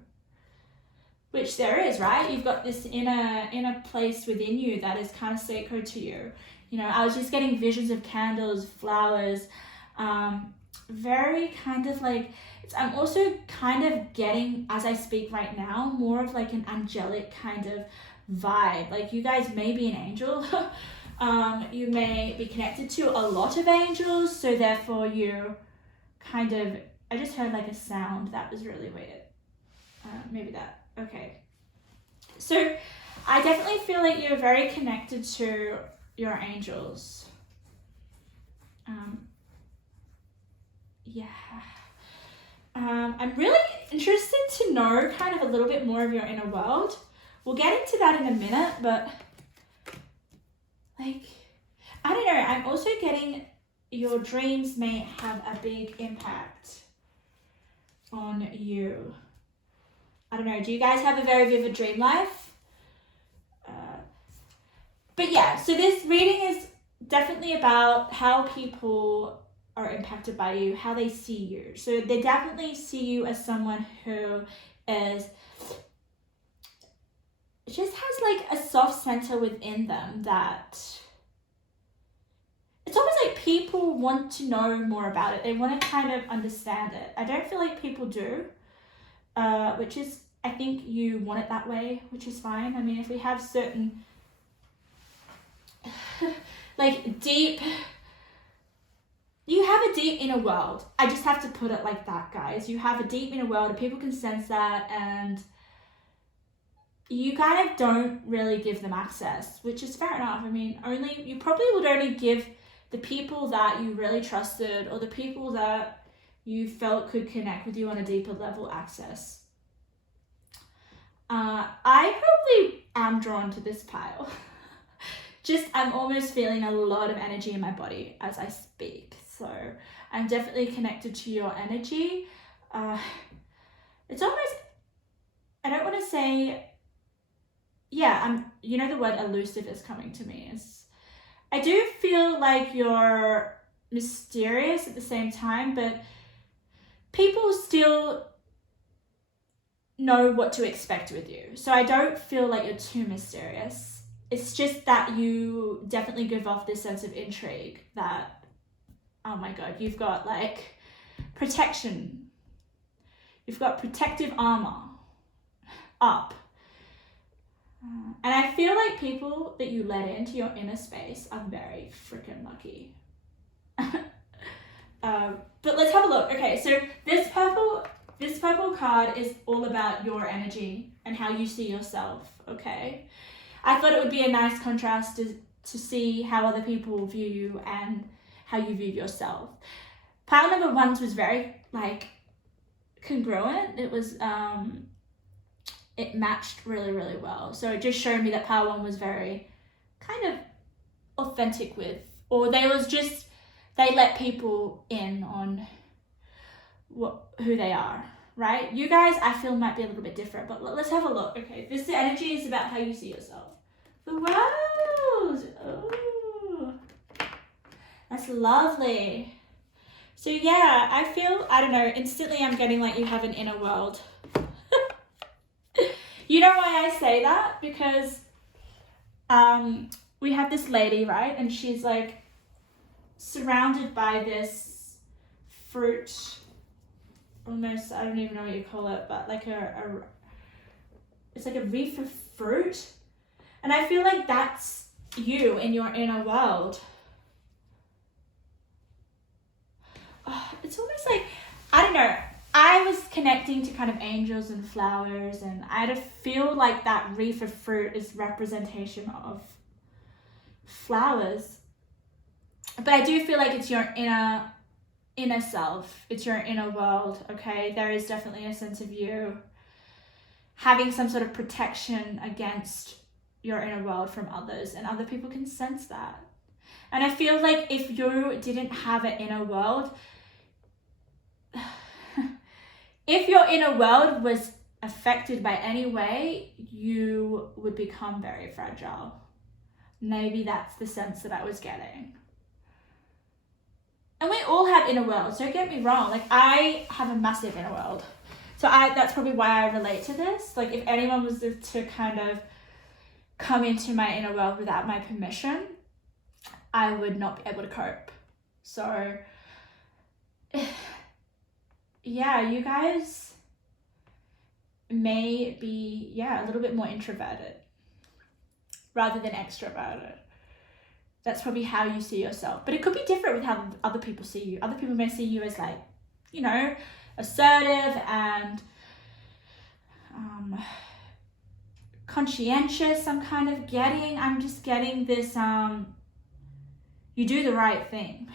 which there is, right? You've got this inner place within you that is kind of sacred to you. You know, I was just getting visions of candles, flowers, very kind of like, I'm also kind of getting, as I speak right now, more of like an angelic kind of vibe. Like, you guys may be an angel. You may be connected to a lot of angels, so therefore you kind of, I just heard like a sound that was really weird. Maybe that, okay. So I definitely feel like you're very connected to your angels. I'm really interested to know kind of a little bit more of your inner world. We'll get into that in a minute, but like, I don't know, I'm also getting your dreams may have a big impact on you. I don't know, do you guys have a very vivid dream life? But yeah, so this reading is definitely about how people are impacted by you, how they see you. So they definitely see you as someone who is, just has like a soft center within them that, it's almost like people want to know more about it. They want to kind of understand it. I don't feel like people do, which is, I think you want it that way, which is fine. I mean, if we have certain like deep, you have a deep inner world. I just have to put it like that, guys. You have a deep inner world and people can sense that, and you kind of don't really give them access, which is fair enough. I mean, you probably would only give the people that you really trusted or the people that you felt could connect with you on a deeper level access. I probably am drawn to this pile. Just, I'm almost feeling a lot of energy in my body as I speak. So I'm definitely connected to your energy. It's almost, I don't want to say, you know, the word elusive is coming to me. I do feel like you're mysterious at the same time, but people still know what to expect with you. So I don't feel like you're too mysterious. It's just that you definitely give off this sense of intrigue that, oh my God, you've got like protection. You've got protective armor up. And I feel like people that you let into your inner space are very freaking lucky. But let's have a look. Okay, so this purple card is all about your energy and how you see yourself, okay? I thought it would be a nice contrast to see how other people view you and how you view yourself. Pile number 1 was very, like, congruent. It was, it matched really, really well. So it just showed me that pile 1 was very kind of authentic with, or they let people in on who they are, right? You guys, I feel, might be a little bit different, but let's have a look. Okay, this energy is about how you see yourself. The world. Oh, that's lovely. So yeah, I feel, I don't know, instantly I'm getting like you have an inner world. You know why I say that? Because we have this lady, right? And she's like surrounded by this fruit, almost, I don't even know what you call it, but like it's like a wreath of fruit. And I feel like that's you in your inner world. Oh, it's almost like, I don't know, I was connecting to kind of angels and flowers, and I feel like that wreath of fruit is representation of flowers. But I do feel like it's your inner self. It's your inner world, okay? There is definitely a sense of you having some sort of protection against your inner world from others, and other people can sense that. And I feel like if you didn't have an inner world, if your inner world was affected by any way, you would become very fragile. Maybe that's the sense that I was getting. And we all have inner worlds, don't get me wrong. Like, I have a massive inner world. So that's probably why I relate to this. Like, if anyone was to kind of come into my inner world without my permission, I would not be able to cope. So, yeah, you guys may be, a little bit more introverted rather than extroverted. That's probably how you see yourself. But it could be different with how other people see you. Other people may see you as, like, you know, assertive and conscientious. I'm just getting this, you do the right thing.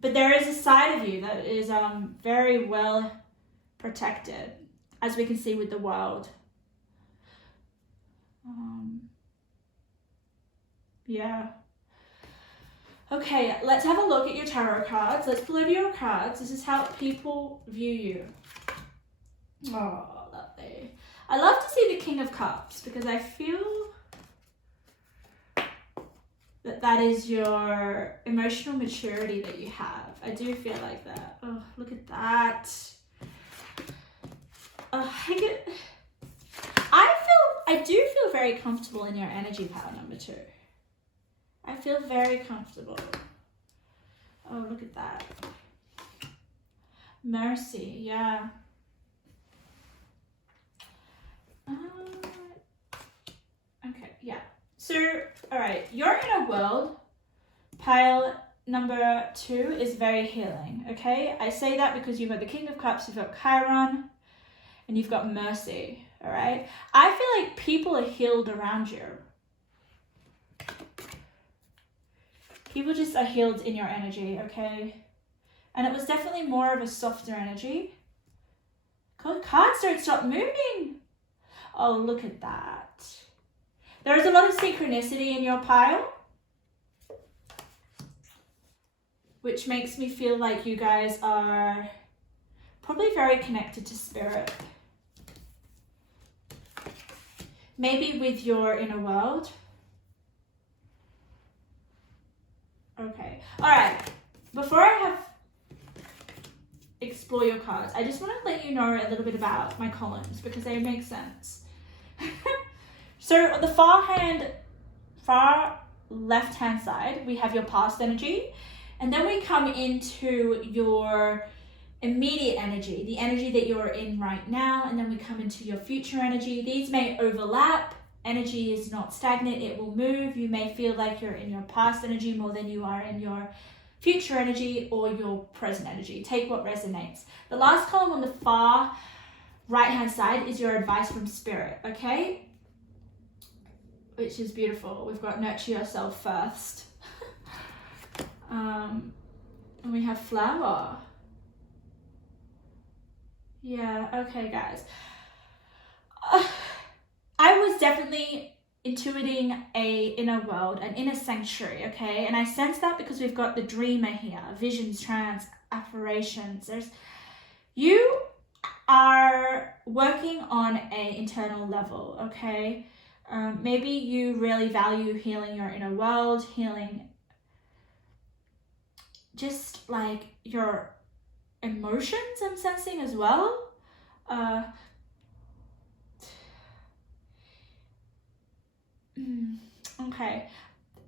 But there is a side of you that is very well protected, as we can see with the world. Yeah. Okay, let's have a look at your tarot cards. Let's pull over your cards. This is how people view you. Oh, lovely. I love to see the King of Cups because I feel that is your emotional maturity that you have. I do feel like that. Oh, look at that. Oh, I do feel very comfortable in your energy, power number 2. I feel very comfortable. Oh, look at that. Mercy, yeah. Okay, yeah. So, all right, your inner world, pile number 2, is very healing, okay? I say that because you've got the King of Cups, you've got Chiron, and you've got Mercy, all right? I feel like people are healed around you. People just are healed in your energy, okay? And it was definitely more of a softer energy. Cards don't stop moving. Oh, look at that. There is a lot of synchronicity in your pile, which makes me feel like you guys are probably very connected to spirit. Maybe with your inner world. Okay. All right. Before I explore your cards, I just want to let you know a little bit about my columns because they make sense. So on the far left-hand side, we have your past energy, and then we come into your immediate energy, the energy that you're in right now, and then we come into your future energy. These may overlap. Energy is not stagnant, it will move. You may feel like you're in your past energy more than you are in your future energy or your present energy. Take what resonates. The last column on the far right-hand side is your advice from spirit, okay? Which is beautiful. We've got nurture yourself first. And we have flower. Yeah, okay, guys. I was definitely intuiting a inner world, an inner sanctuary, okay? And I sense that because we've got the dreamer here, visions, trance, apparitions. You are working on an internal level, okay? Maybe you really value healing your inner world, healing just like your emotions, I'm sensing as well. Okay.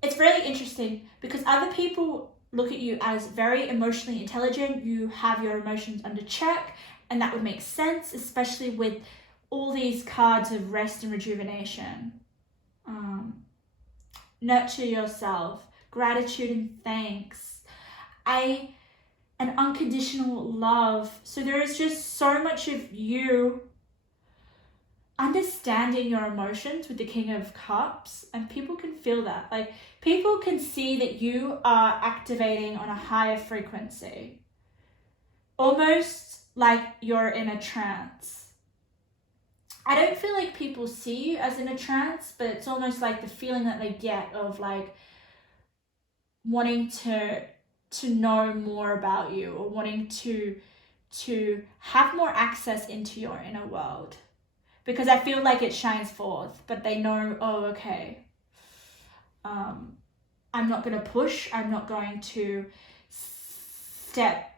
It's really interesting because other people look at you as very emotionally intelligent. You have your emotions under check, and that would make sense, especially with all these cards of rest and rejuvenation. Nurture yourself, gratitude and thanks, and unconditional love. So there is just so much of you understanding your emotions with the King of Cups, and people can feel that. Like, people can see that you are activating on a higher frequency, almost like you're in a trance. I don't feel like people see you as in a trance, but it's almost like the feeling that they get of like wanting to know more about you, or wanting to have more access into your inner world. Because I feel like it shines forth, but they know, oh, okay, I'm not going to push. I'm not going to step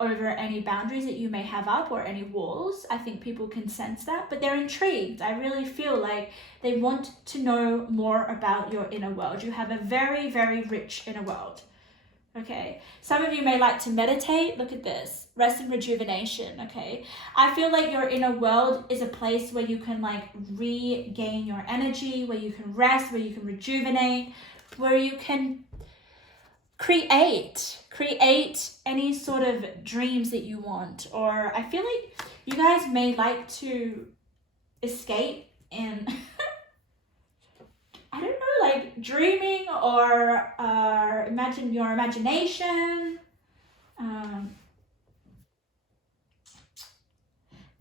over any boundaries that you may have up or any walls. I think people can sense that, but they're intrigued. I really feel like they want to know more about your inner world. You have a very, very rich inner world. Okay, some of you may like to meditate. Look at this, rest and rejuvenation. Okay, I feel like your inner world is a place where you can like regain your energy, where you can rest, where you can rejuvenate, where you can create any sort of dreams that you want. Or I feel like you guys may like to escape in I don't know, like dreaming or imagine your imagination.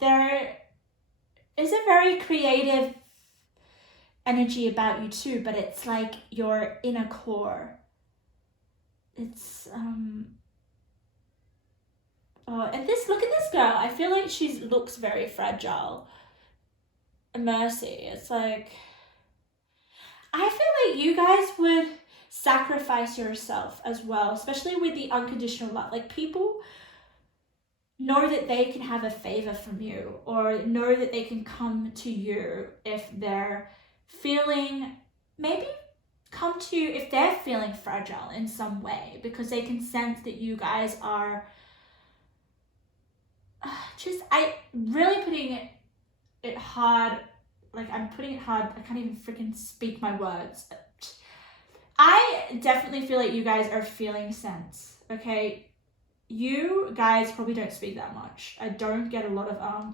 There is a very creative energy about you too, but it's like your inner core. It's and look at this girl. I feel like she looks very fragile. Mercy. It's like, I feel like you guys would sacrifice yourself as well, especially with the unconditional love. Like, people know that they can have a favor from you, or know that they can come to you if they're feeling, maybe come to you if they're feeling fragile in some way, because they can sense that you guys are really putting it hard. Like, I'm putting it hard. I can't even freaking speak my words. I definitely feel like you guys are feeling sense, okay? You guys probably don't speak that much. I don't get a lot of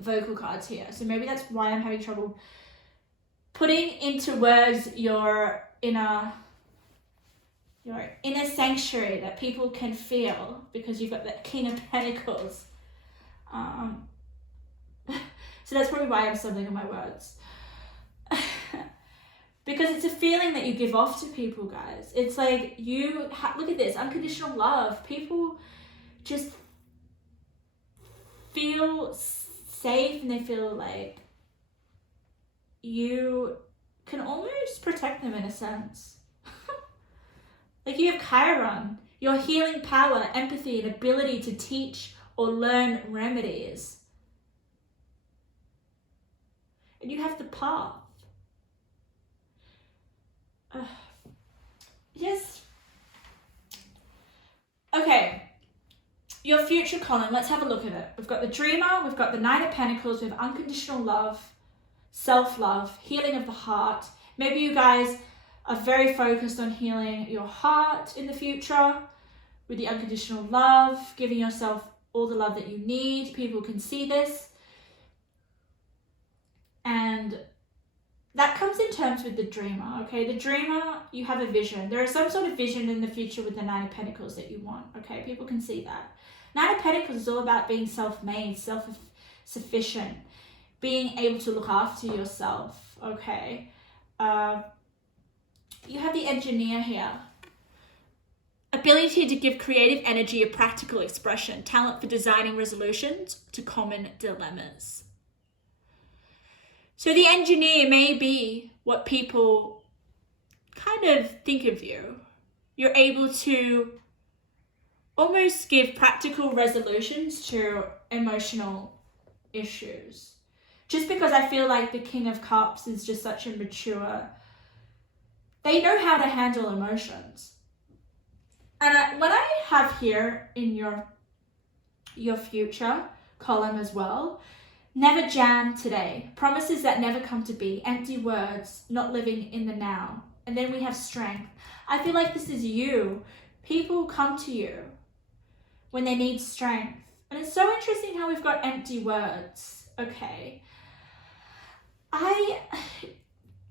vocal cards here. So maybe that's why I'm having trouble putting into words your inner your inner sanctuary that people can feel, because you've got the King of Pentacles. So that's probably why I'm stumbling on my words. Because it's a feeling that you give off to people, guys. It's like look at this, unconditional love. People just feel safe, and they feel like you can almost protect them in a sense. Like you have Chiron, your healing power, empathy, and ability to teach or learn remedies. And you have the path. Yes. Okay. Your future column, let's have a look at it. We've got the Dreamer, we've got the Knight of Pentacles, we have unconditional love, self-love, healing of the heart. Maybe you guys are very focused on healing your heart in the future with the unconditional love, giving yourself all the love that you need. People can see this. And that comes in terms with the Dreamer, okay? The Dreamer, you have a vision. There is some sort of vision in the future with the Nine of Pentacles that you want, okay? People can see that. Nine of Pentacles is all about being self-made, self-sufficient, being able to look after yourself, okay? You have the Engineer here. Ability to give creative energy a practical expression, talent for designing resolutions to common dilemmas. So the Engineer may be what people kind of think of you. You're able to almost give practical resolutions to emotional issues. Just because I feel like the King of Cups is just such a mature, they know how to handle emotions. And what I have here in your future column as well, never jam today. Promises that never come to be. Empty words, not living in the now. And then we have strength. I feel like this is you. People come to you when they need strength. And it's so interesting how we've got empty words. Okay.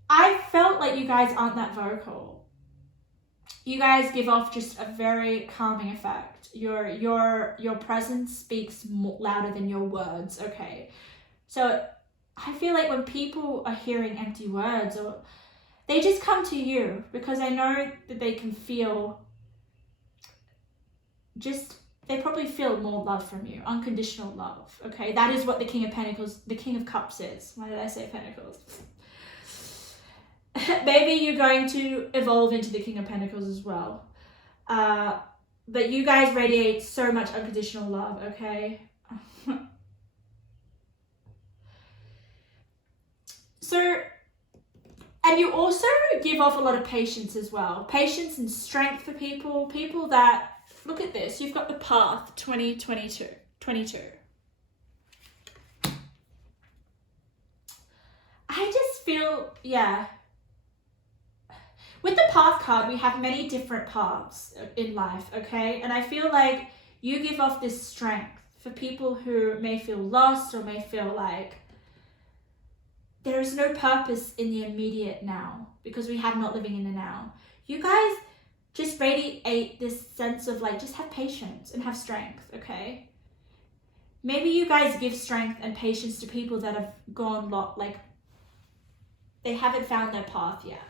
I felt like you guys aren't that vocal. You guys give off just a very calming effect. Your presence speaks louder than your words, okay? So I feel like when people are hearing empty words, or they just come to you because I know that they can feel they probably feel more love from you, unconditional love, okay? That is what the King of Pentacles, the King of Cups is. Why did I say Pentacles? Maybe you're going to evolve into the King of Pentacles as well. But you guys radiate so much unconditional love, okay? So, and you also give off a lot of patience as well. Patience and strength for people that, look at this, you've got the path 2022. I just feel, with the path card, we have many different paths in life, okay? And I feel like you give off this strength for people who may feel lost or may feel like there is no purpose in the immediate now because we have not living in the now. You guys just radiate this sense of like, just have patience and have strength, okay? Maybe you guys give strength and patience to people that have gone like they haven't found their path yet.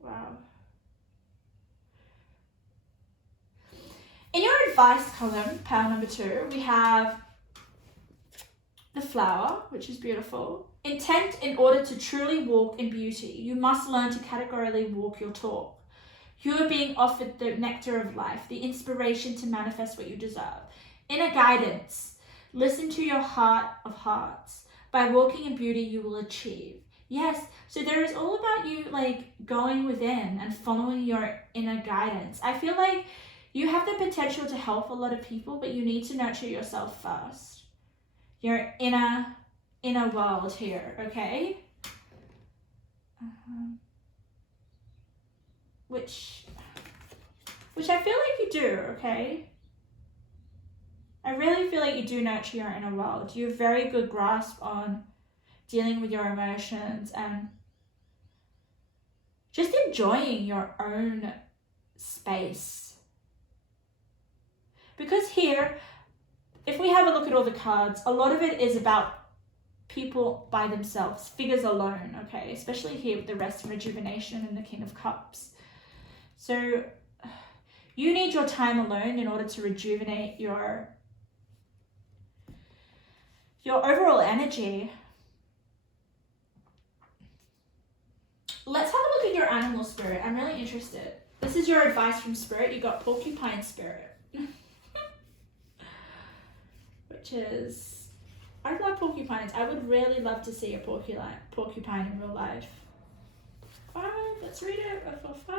Wow. In your advice column, pile number 2, we have the Flower, which is beautiful. Intent: in order to truly walk in beauty, you must learn to categorically walk your talk. You are being offered the nectar of life, the inspiration to manifest what you deserve. Inner guidance: listen to your heart of hearts. By walking in beauty, you will achieve. Yes, so there is all about you like going within and following your inner guidance. I feel like you have the potential to help a lot of people, but you need to nurture yourself first. Your inner world here, okay? Which I feel like you do, okay? I really feel like you do nurture your inner world. You have very good grasp on dealing with your emotions, and just enjoying your own space. Because here, if we have a look at all the cards, a lot of it is about people by themselves, figures alone, okay? Especially here with the rest and rejuvenation and the King of Cups. So you need your time alone in order to rejuvenate your overall energy. Let's have a look at your animal spirit. I'm really interested. This is your advice from Spirit. You got porcupine spirit. Which is, I love porcupines. I would really love to see a porcupine in real life. 5, let's read it. For 5.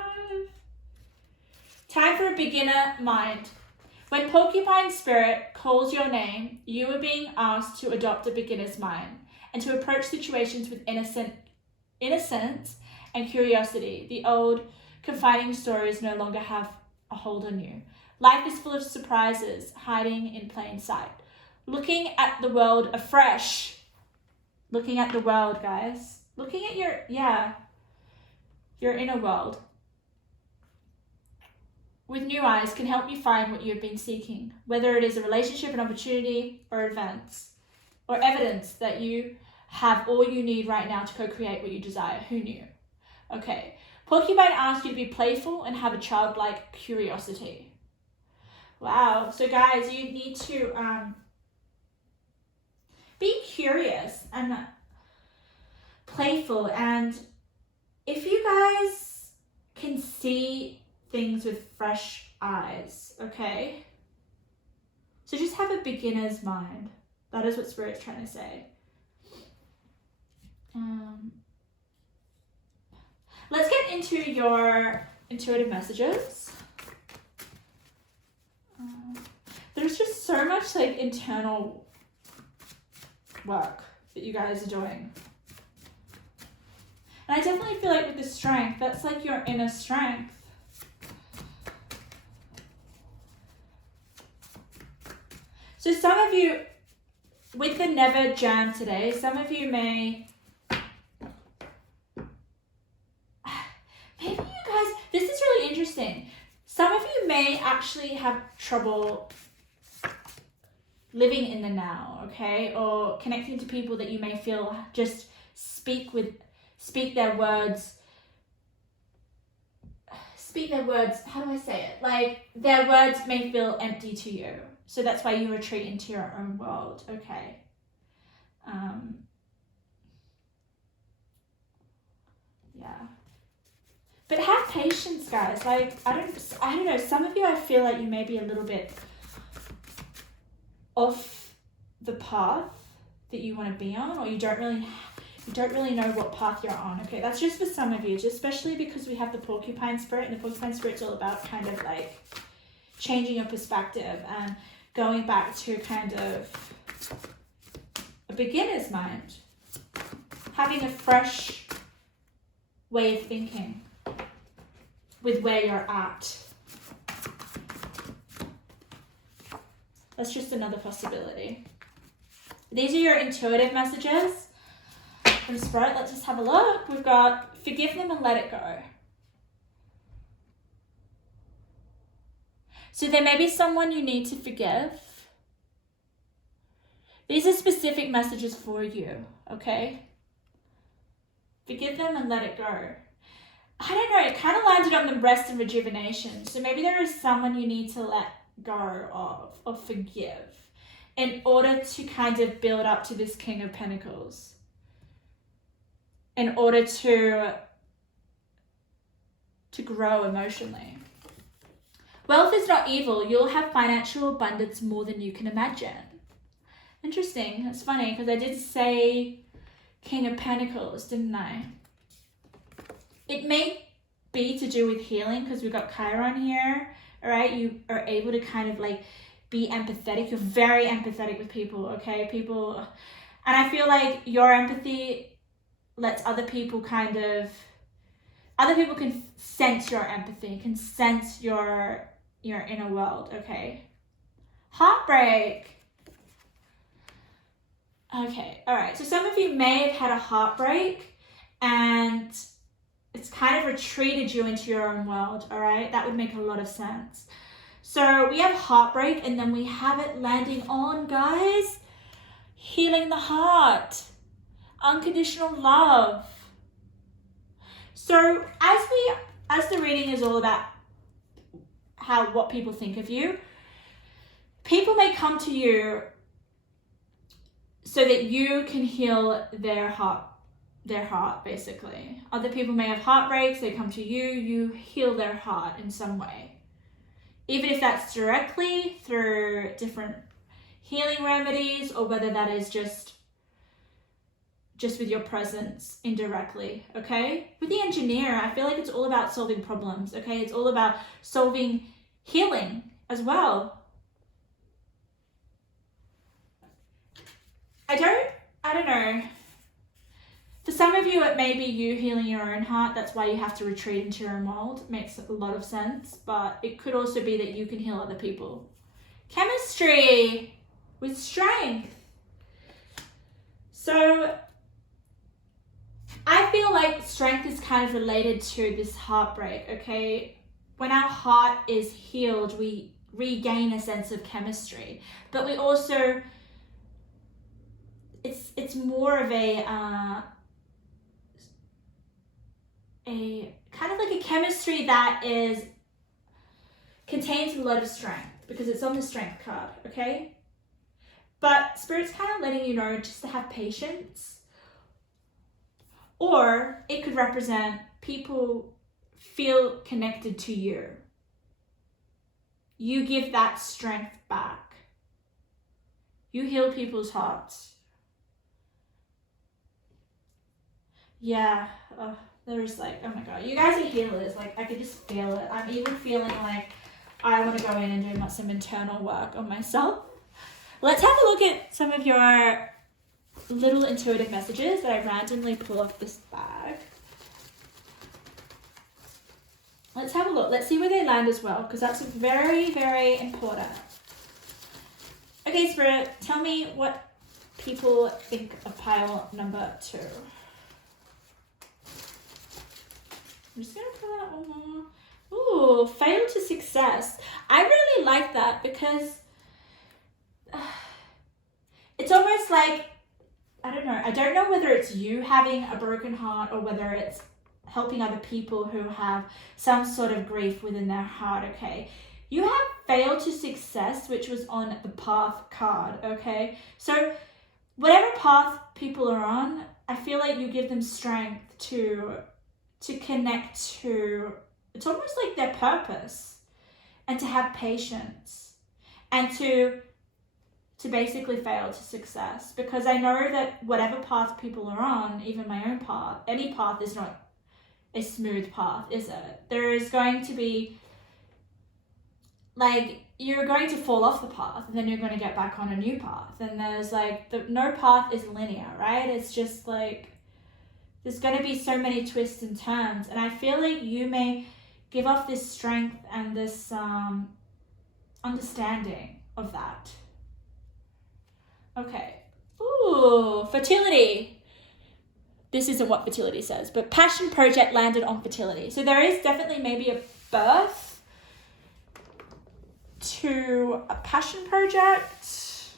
Time for a beginner mind. When porcupine spirit calls your name, you are being asked to adopt a beginner's mind and to approach situations with innocence and curiosity. The old, confining stories no longer have a hold on you. Life is full of surprises hiding in plain sight. Looking at the world afresh. Looking at the world, guys. Looking at your inner world with new eyes can help you find what you've been seeking, whether it is a relationship, an opportunity, or events, or evidence that you have all you need right now to co-create what you desire. Who knew? Okay. Porcupine asks you to be playful and have a childlike curiosity. Wow. So guys, you need to be curious and playful, and if you guys can see things with fresh eyes, okay? So just have a beginner's mind. That is what Spirit's trying to say. Let's get into your intuitive messages. There's just so much like internal work that you guys are doing. And I definitely feel like with the strength, that's like your inner strength. So some of you, with the never jam today, some of you may, maybe you guys, this is really interesting. Some of you may actually have trouble living in the now, okay? Or connecting to people that you may feel just speak their words, how do I say it? Like, their words may feel empty to you. So that's why you retreat into your own world, okay? Yeah. But have patience, guys. Like, I don't know, some of you, I feel like you may be a little bit off the path that you want to be on, or you don't really know what path you're on, okay? That's just for some of you, just especially because we have the porcupine spirit, and the porcupine spirit's all about kind of like changing your perspective and going back to kind of a beginner's mind, having a fresh way of thinking with where you're at. That's just another possibility. These are your intuitive messages from Spirit. Let's just have a look. We've got forgive them and let it go. So there may be someone you need to forgive. These are specific messages for you, okay? Forgive them and let it go. I don't know, it kind of landed on the rest and rejuvenation. So maybe there is someone you need to let go of or forgive in order to kind of build up to this King of Pentacles. In order to grow emotionally. Wealth is not evil. You'll have financial abundance more than you can imagine. Interesting. It's funny because I did say King of Pentacles, didn't I? It may be to do with healing because we've got Chiron here. All right. You are able to kind of like be empathetic. You're very empathetic with people. Okay. People. And I feel like your empathy lets other people can sense your empathy, can sense your inner world, okay? Heartbreak. Okay, all right. So some of you may have had a heartbreak and it's kind of retreated you into your own world, all right? That would make a lot of sense. So we have heartbreak, and then we have it landing on, guys, healing the heart, unconditional love. So as the reading is all about what people think of you, people may come to you so that you can heal their heart basically. Other people may have heartbreaks, they come to you, you heal their heart in some way. Even if that's directly through different healing remedies, or whether that is just with your presence indirectly, okay? With the engineer, I feel like it's all about solving problems, okay? It's all about solving healing as well. I don't know. For some of you, it may be you healing your own heart. That's why you have to retreat into your own world. It makes a lot of sense, but it could also be that you can heal other people. Chemistry with strength. So I feel like strength is kind of related to this heartbreak, okay? When our heart is healed, we regain a sense of chemistry, but we also, it's more of a kind of like a chemistry that contains a lot of strength, because it's on the strength card, okay? But Spirit's kind of letting you know just to have patience. Or it could represent people feel connected to you. You give that strength back. You heal people's hearts. Yeah, there's like, oh my God, you guys are healers. Like, I could just feel it. I'm even feeling like I want to go in and do some internal work on myself. Let's have a look at some of your little intuitive messages that I randomly pull off this bag. Let's have a look. Let's see where they land as well, because that's very, very important. Okay, Spirit, tell me what people think of pile number 2. I'm just going to pull out one more. Ooh, fail to success. I really like that, because it's almost like, I don't know whether it's you having a broken heart or whether it's helping other people who have some sort of grief within their heart, okay? You have failed to success, which was on the path card, okay? So whatever path people are on, I feel like you give them strength to connect to, it's almost like their purpose, and to have patience, and to basically fail to success. Because I know that whatever path people are on, even my own path, any path is not a smooth path, is it? There is going to be, like, you're going to fall off the path, and then you're going to get back on a new path. And there's like, no path is linear, right? It's just like, there's going to be so many twists and turns. And I feel like you may give off this strength and this understanding of that. Okay. Ooh, fertility. This isn't what fertility says, but passion project landed on fertility. So there is definitely maybe a birth to a passion project.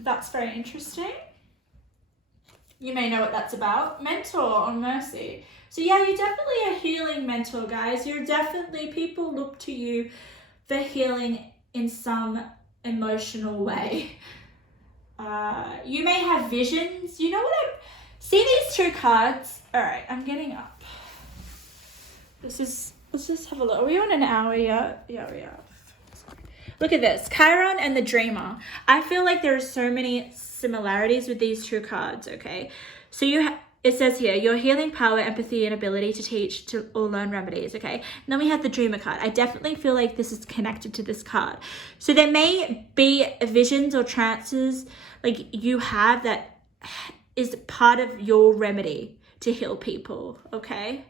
That's very interesting. You may know what that's about. Mentor or mercy. So yeah, you're definitely a healing mentor, guys. You're definitely, people look to you for healing in some emotional way. You may have visions. You know what see these 2 cards? All right, I'm getting up. Let's just have a look. Are we on an hour yet? Yeah, we are. Look at this, Chiron and the Dreamer. I feel like there are so many similarities with these 2 cards, okay? So it says here, your healing power, empathy, and ability to teach or learn remedies, okay? And then we have the Dreamer card. I definitely feel like this is connected to this card. So there may be visions or trances like you have that is part of your remedy to heal people, okay?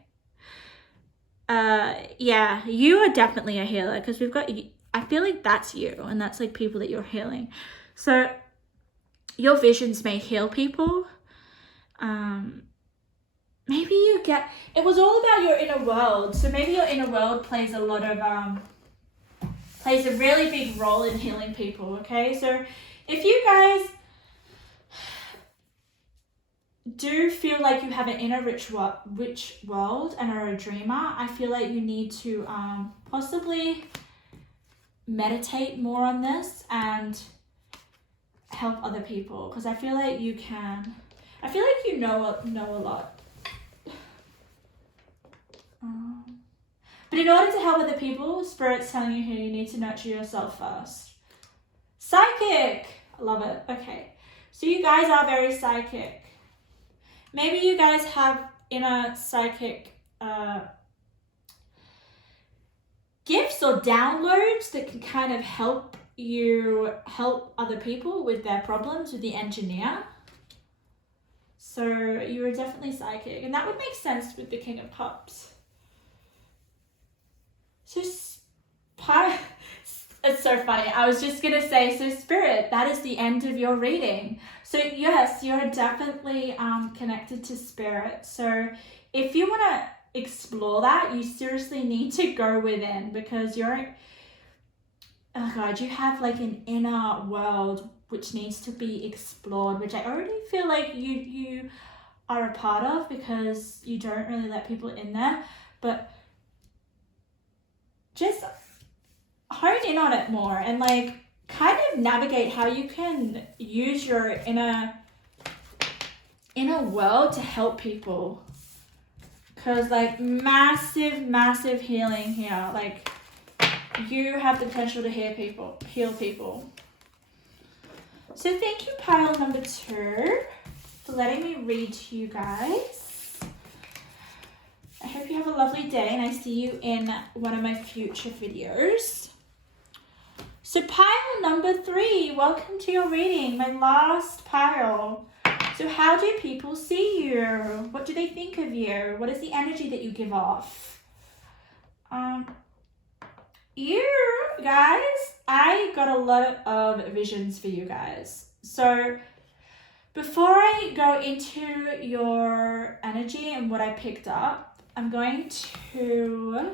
Yeah, you are definitely a healer, because we've got, I feel like that's you, and that's like people that you're healing. So your visions may heal people. maybe it was all about your inner world. So maybe your inner world plays a really big role in healing people, okay? So if you guys do feel like you have an inner rich world and are a dreamer, I feel like you need to possibly meditate more on this and help other people, because I feel like you can. I feel like you know a lot. But in order to help other people, Spirit's telling you here you need to nurture yourself first. Psychic! I love it. Okay. So you guys are very psychic. Maybe you guys have inner psychic gifts or downloads that can kind of help other people with their problems with the engineer. So you are definitely psychic, and that would make sense with the King of Cups. So it's so funny. I was just gonna say, so Spirit, that is the end of your reading. So yes, you're definitely connected to Spirit. So if you want to explore that, you seriously need to go within, because you have like an inner world which needs to be explored, which I already feel like you are a part of, because you don't really let people in there. But just hone in on it more and like kind of navigate how you can use your inner world to help people, because like massive healing here. Like you have the potential to heal people. So thank you, pile number 2, for letting me read to you guys. I hope you have a lovely day, and I see you in one of my future videos. So pile number 3, welcome to your reading, my last pile. So how do people see you? What do they think of you? What is the energy that you give off? You guys, I got a lot of visions for you guys. So before I go into your energy and what I picked up, I'm going to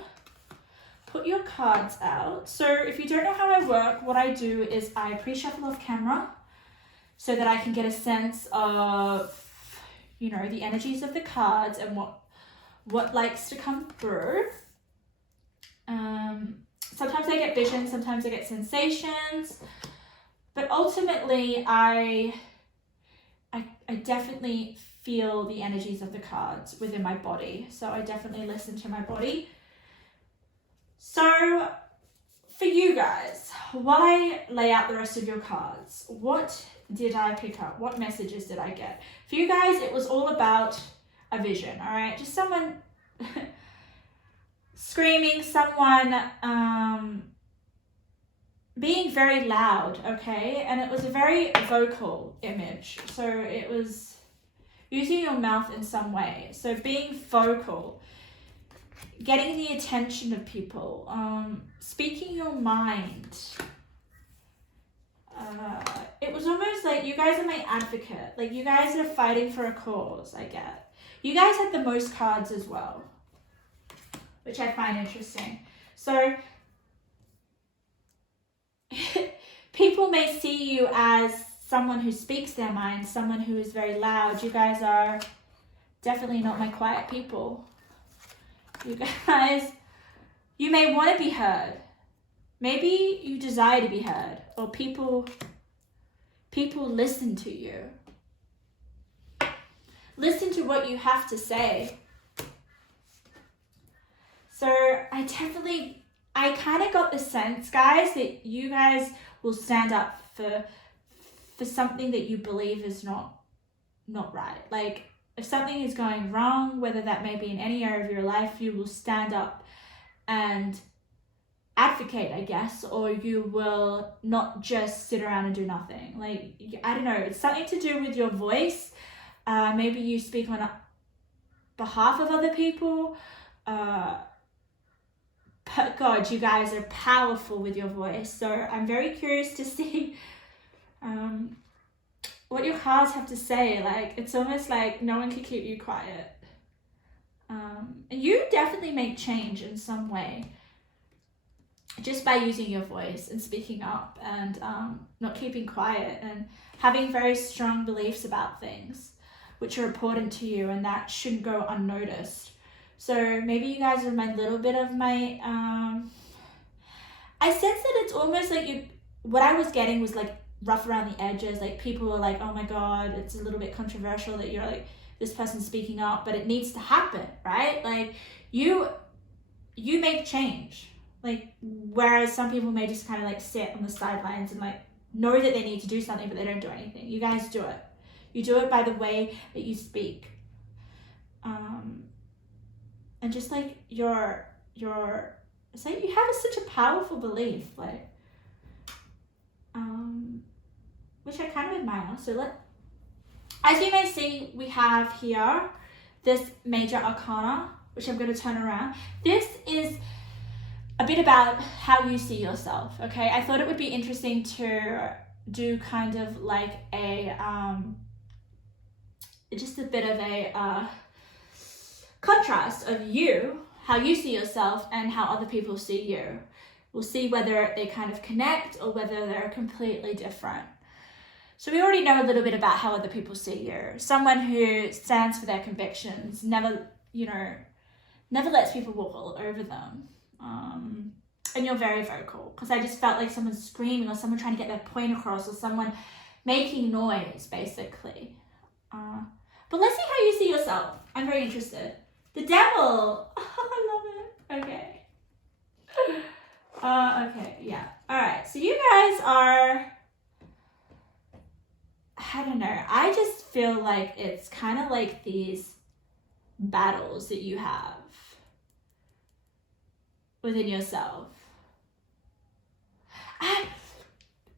put your cards out. So if you don't know how I work, what I do is I pre-shuffle off camera so that I can get a sense of, the energies of the cards and what likes to come through. Sometimes I get visions, sometimes I get sensations, but ultimately I definitely feel the energies of the cards within my body. So I definitely listen to my body. So for you guys, while I lay out the rest of your cards, what did I pick up? What messages did I get? For you guys, it was all about a vision, all right? Just someone screaming, someone being very loud, okay? And it was a very vocal image. So it was using your mouth in some way. So being vocal, getting the attention of people, speaking your mind. It was almost like you guys are my advocate. Like you guys are fighting for a cause, I get. You guys had the most cards as well, which I find interesting. So people may see you as someone who speaks their mind, someone who is very loud. You guys are definitely not my quiet people. You guys, you may want to be heard. Maybe you desire to be heard, or people listen to you. Listen to what you have to say. So I kind of got the sense, guys, that you guys will stand up for something that you believe is not right. Like if something is going wrong, whether that may be in any area of your life, you will stand up and advocate, I guess, or you will not just sit around and do nothing. Like, I don't know, it's something to do with your voice. Maybe you speak on behalf of other people. But God, you guys are powerful with your voice. So I'm very curious to see what your cards have to say. Like, it's almost like no one can keep you quiet. You definitely make change in some way just by using your voice and speaking up and not keeping quiet and having very strong beliefs about things which are important to you and that shouldn't go unnoticed. So maybe you guys are a little bit of my I sense that it's almost like what I was getting was like rough around the edges. Like people were like, oh my God, it's a little bit controversial that you're like this person speaking up, but it needs to happen, right? Like you make change. Like whereas some people may just kind of like sit on the sidelines and like know that they need to do something, but they don't do anything. You guys do it. You do it by the way that you speak. And just like it's like you have such a powerful belief, like, which I kind of admire. So as you may see, we have here this major arcana, which I'm going to turn around. This is a bit about how you see yourself, okay? I thought it would be interesting to do kind of like a, just a bit of a contrast of how you see yourself and how other people see you. We'll see whether they kind of connect or whether they're completely different. So we already know a little bit about how other people see you. Someone who stands for their convictions, never lets people walk all over them. And you're very vocal, because I just felt like someone screaming or someone trying to get their point across or someone making noise, basically. But let's see how you see yourself. I'm very interested. The devil. Oh, I love it. Okay. Okay, yeah. All right, so you guys are, I don't know. I just feel like it's kind of like these battles that you have within yourself.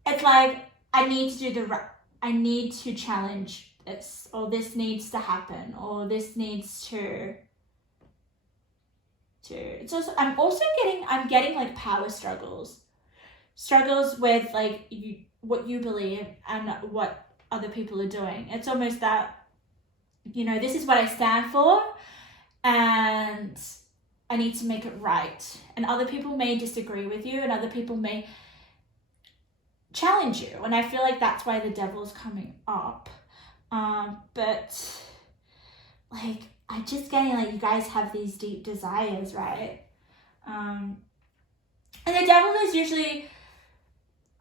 It's like, I need to challenge this, or this needs to happen, or this needs to it's also, I'm getting like power struggles with like what you believe and what other people are doing. It's almost that, this is what I stand for and I need to make it right. And other people may disagree with you and other people may challenge you. And I feel like that's why the devil's coming up. But like, I'm just getting like you guys have these deep desires, right? And the devil is usually,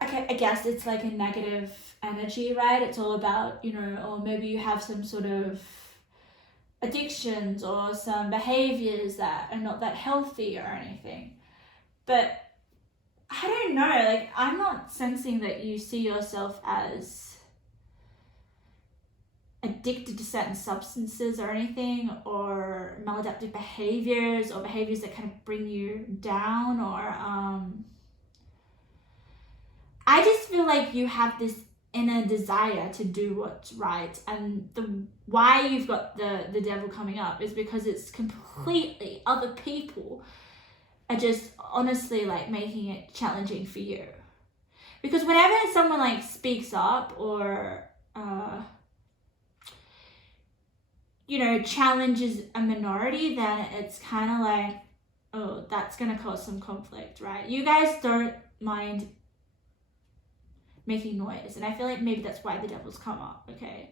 okay, I guess it's like a negative energy, right? It's all about, or maybe you have some sort of addictions or some behaviors that are not that healthy or anything. But I don't know, like I'm not sensing that you see yourself as addicted to certain substances or anything, or maladaptive behaviors or behaviors that kind of bring you down, or I just feel like you have this inner desire to do what's right, and why you've got the devil coming up is because it's completely other people are just honestly like making it challenging for you. Because whenever someone like speaks up or challenges a minority, then it's kind of like, oh, that's going to cause some conflict, right? You guys don't mind making noise. And I feel like maybe that's why the devil's come up, okay?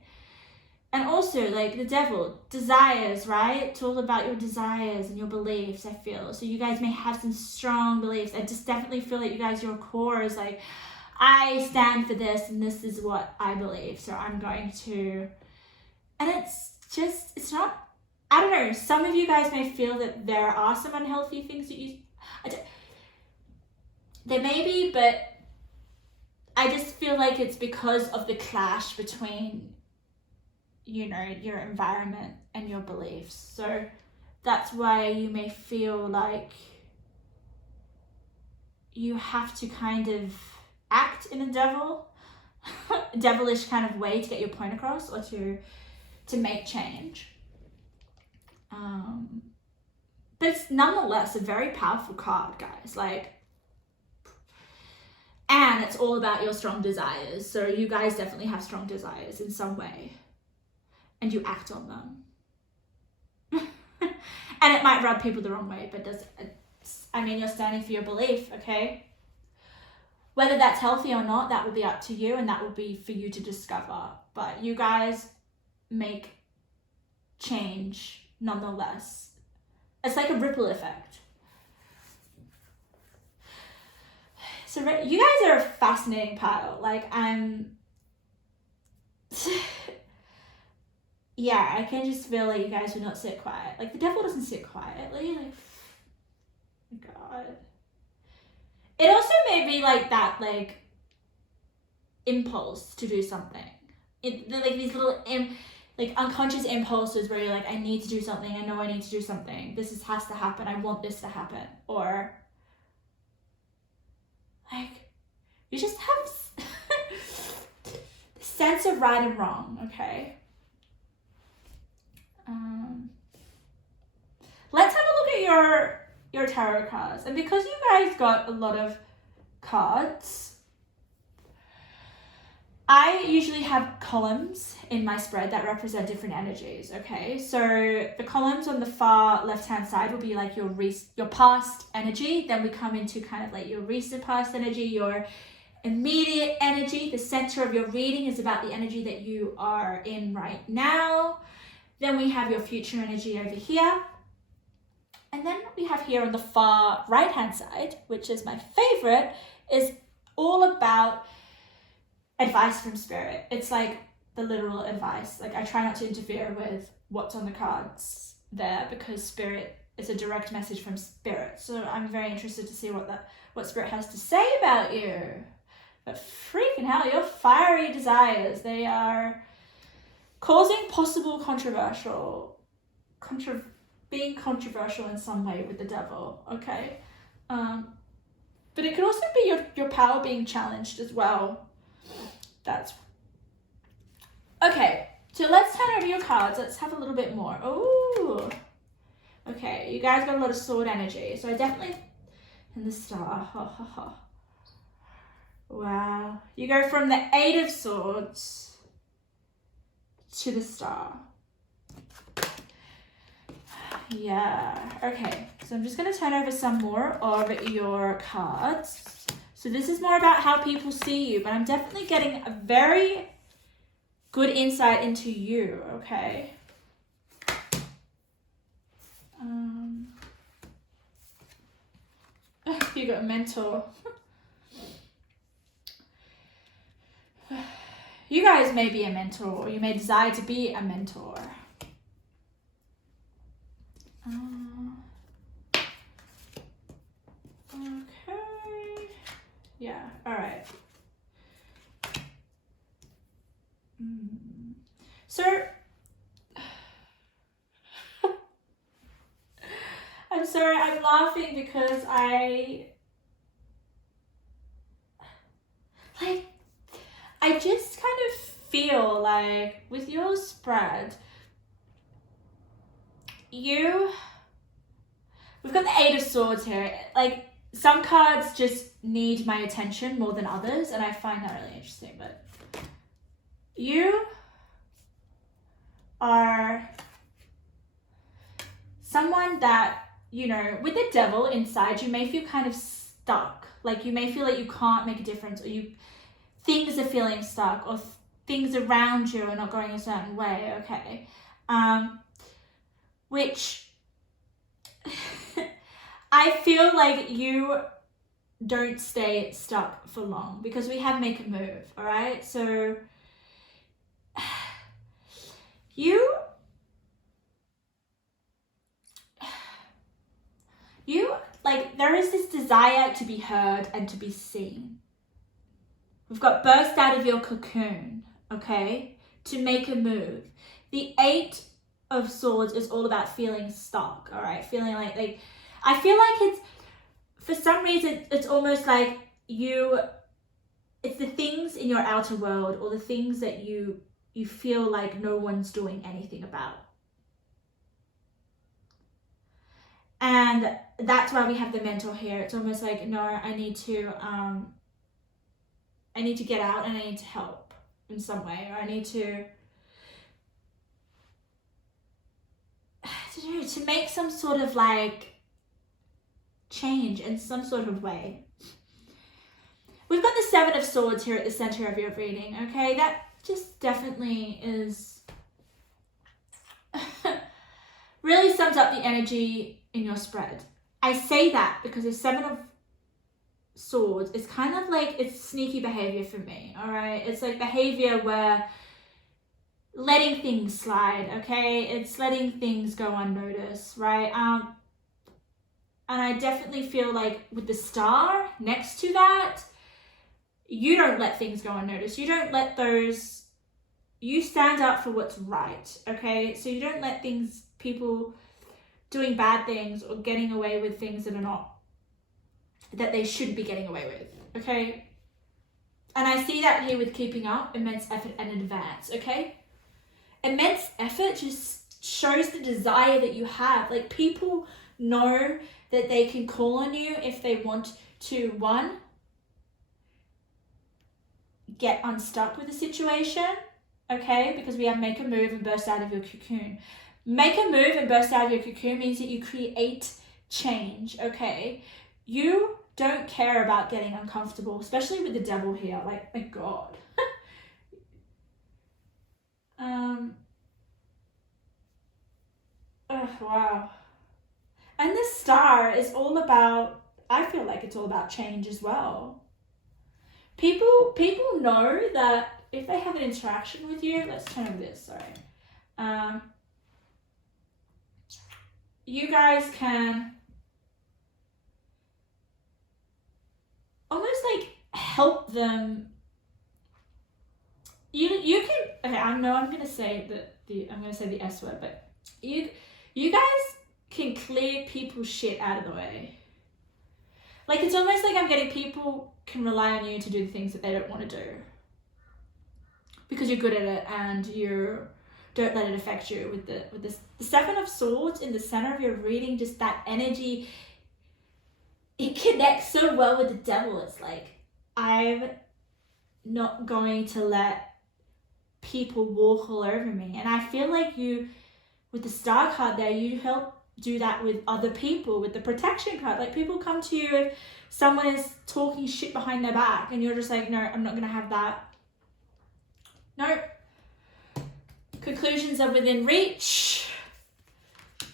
And also, like, the devil, desires, right? It's all about your desires and your beliefs, I feel. So you guys may have some strong beliefs. I just definitely feel like you guys, your core is like, I stand for this and this is what I believe. So I'm going to... And it's not, I don't know, some of you guys may feel that there are some unhealthy things that there may be, but I just feel like it's because of the clash between, your environment and your beliefs. So that's why you may feel like you have to kind of act in a devilish kind of way to get your point across, or to make change. But it's nonetheless a very powerful card, guys. Like, and it's all about your strong desires. So you guys definitely have strong desires in some way, and you act on them. And it might rub people the wrong way, but you're standing for your belief, okay? Whether that's healthy or not, that will be up to you, and that will be for you to discover. But you guys make change nonetheless. It's like a ripple effect. So you guys are a fascinating pile. Like, yeah, I can just feel like you guys will not sit quiet. Like, the devil doesn't sit quietly. Like, God. It also may be like that, like, impulse to do something. Like these little like unconscious impulses where you're like, I need to do something. I know I need to do something. Has to happen. I want this to happen. Or like, you just have the sense of right and wrong, okay? Let's have a look at your tarot cards. And because you guys got a lot of cards, I usually have columns in my spread that represent different energies, okay? So the columns on the far left-hand side will be like your past energy. Then we come into kind of like your recent past energy, your immediate energy. The center of your reading is about the energy that you are in right now. Then we have your future energy over here. And then we have here on the far right-hand side, which is my favorite, is all about advice from spirit. It's like the literal advice. Like, I try not to interfere with what's on the cards there because spirit is a direct message from spirit. So I'm very interested to see what spirit has to say about you. But freaking hell, your fiery desires, they are causing possible being controversial in some way with the devil, okay? But it could also be your power being challenged as well. That's okay. So let's turn over your cards. Let's have a little bit more. Oh, okay. You guys got a lot of sword energy. So I definitely, and the star. Wow. You go from the 8 of Swords to the star. Yeah. Okay. So I'm just going to turn over some more of your cards. So this is more about how people see you, but I'm definitely getting a very good insight into you, okay? You got a mentor. You guys may be a mentor, or you may desire to be a mentor. Okay. Yeah, all right. So, I'm sorry, I'm laughing because I just kind of feel like with your spread, we've got the 8 of Swords here. Like, some cards just need my attention more than others, and I find that really interesting. But you are someone that, you know, with the devil inside, you may feel kind of stuck. Like, you may feel like you can't make a difference, or things are feeling stuck, or things around you are not going a certain way, okay? Which I feel like you don't stay stuck for long, because we have make a move, all right? So you like, there is this desire to be heard and to be seen. We've got burst out of your cocoon, okay, to make a move. The 8 of Swords is all about feeling stuck, all right? Feeling like I feel like it's, for some reason, it's almost like it's the things in your outer world, or the things that you feel like no one's doing anything about. And that's why we have the mentor here. It's almost like, no, I need to get out, and I need to help in some way, or I need to, don't know, to make some sort of like change in some sort of way. We've got the Seven of Swords here at the center of your reading, okay? That just definitely is really sums up the energy in your spread. I say that because the Seven of Swords is kind of like, it's sneaky behavior for me, all right? It's like behavior where letting things slide, okay? It's letting things go unnoticed, right? And I definitely feel like with the star next to that, you don't let things go unnoticed. You don't let those, you stand up for what's right, okay? So you don't let things, people doing bad things or getting away with things that are not, that they shouldn't be getting away with, okay? And I see that here with keeping up, immense effort and advance, okay? Immense effort just shows the desire that you have. Like, people know that they can call on you if they want to, one, get unstuck with a situation, okay? Because we have make a move and burst out of your cocoon. Make a move and burst out of your cocoon means that you create change, okay? You don't care about getting uncomfortable, especially with the devil here. Like, my God. Oh, wow. And the star is all about, I feel like it's all about change as well. People know that if they have an interaction with you, let's turn on this, sorry. You guys can almost like help them. You can, okay, I know I'm gonna say I'm gonna say the S word, but you guys can clear people's shit out of the way. Like, it's almost like I'm getting people can rely on you to do the things that they don't want to do because you're good at it and you don't let it affect you. With the Seven of Swords in the center of your reading, just that energy, it connects so well with the devil. It's like, I'm not going to let people walk all over me. And I feel like you, with the Star card there, you help do that with other people, with the protection card. Like, people come to you if someone is talking shit behind their back and you're just like, no, I'm not gonna have that. No. Conclusions are within reach.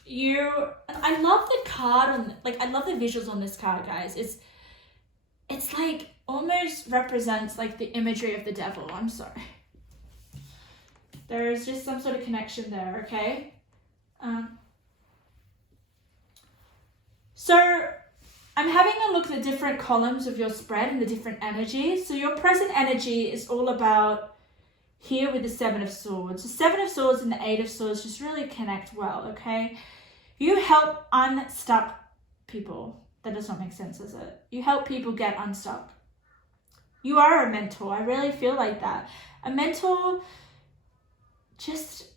I love the card on, like, I love the visuals on this card, guys. It's like almost represents like the imagery of the devil. I'm sorry. There's just some sort of connection there, okay? So I'm having a look at the different columns of your spread and the different energies. So your present energy is all about here with the Seven of Swords. The Seven of Swords and the Eight of Swords just really connect well, okay? You help unstuck people. That does not make sense, does it? You help people get unstuck. You are a mentor. I really feel like that. A mentor, just,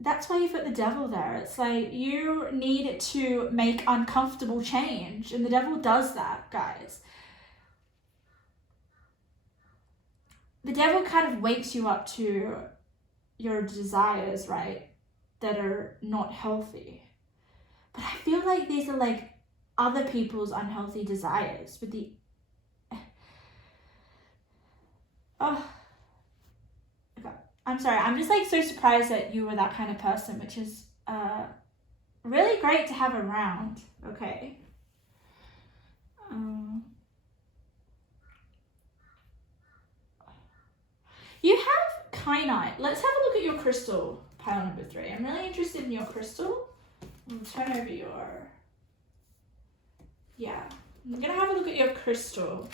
that's why you've got the devil there. It's like you need to make uncomfortable change, and the devil does that, guys. The devil kind of wakes you up to your desires, right, that are not healthy. But I feel like these are like other people's unhealthy desires with the... Oh, okay. I'm sorry. I'm just like so surprised that you were that kind of person, which is really great to have around. Okay. You have kyanite. Let's have a look at your crystal, pile number 3. I'm really interested in your crystal. I'll turn over your... Yeah. I'm going to have a look at your crystal.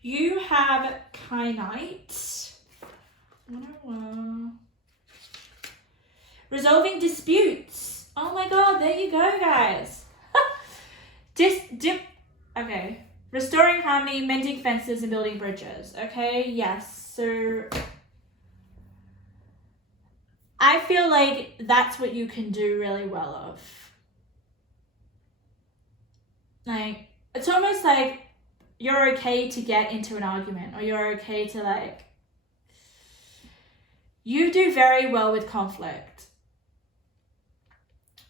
You have kyanite. Resolving disputes. Oh my god, there you go, guys. Okay. Restoring harmony, mending fences, and building bridges. Okay, yes. So I feel like that's what you can do really well of. Like, it's almost like you're okay to get into an argument, or you're okay to like, you do very well with conflict.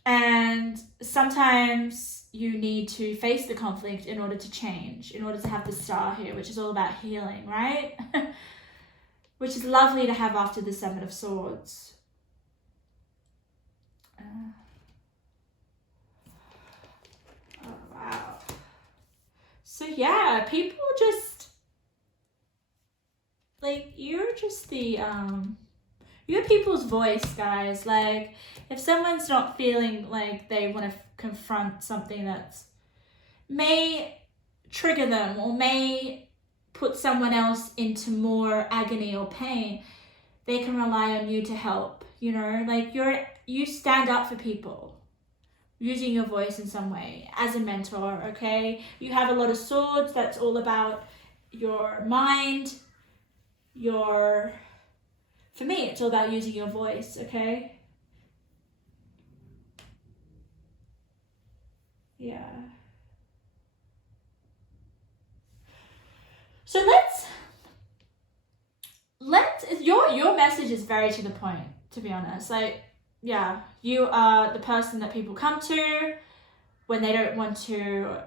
And sometimes you need to face the conflict in order to change, in order to have the star here, which is all about healing, right? Which is lovely to have after the Seven of Swords. Oh, wow. So yeah, people just, like, you're just the, you're people's voice, guys. Like, if someone's not feeling like they want to confront something that may trigger them or may put someone else into more agony or pain, they can rely on you to help, you know? Like, you stand up for people using your voice in some way as a mentor, okay? You have a lot of swords. That's all about your mind, for me, it's all about using your voice, okay? Yeah. So your message is very to the point, to be honest. Like, yeah, you are the person that people come to when they don't want to,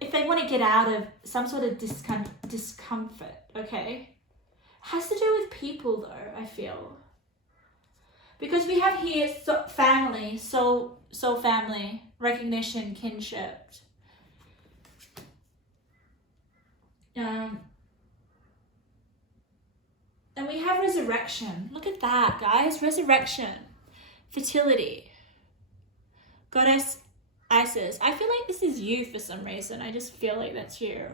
if they want to get out of some sort of discomfort, okay? Has to do with people, though, I feel. Because we have here family, soul family, recognition, kinship. And we have resurrection. Look at that, guys. Resurrection. Fertility. Goddess Isis. I feel like this is you for some reason. I just feel like that's you.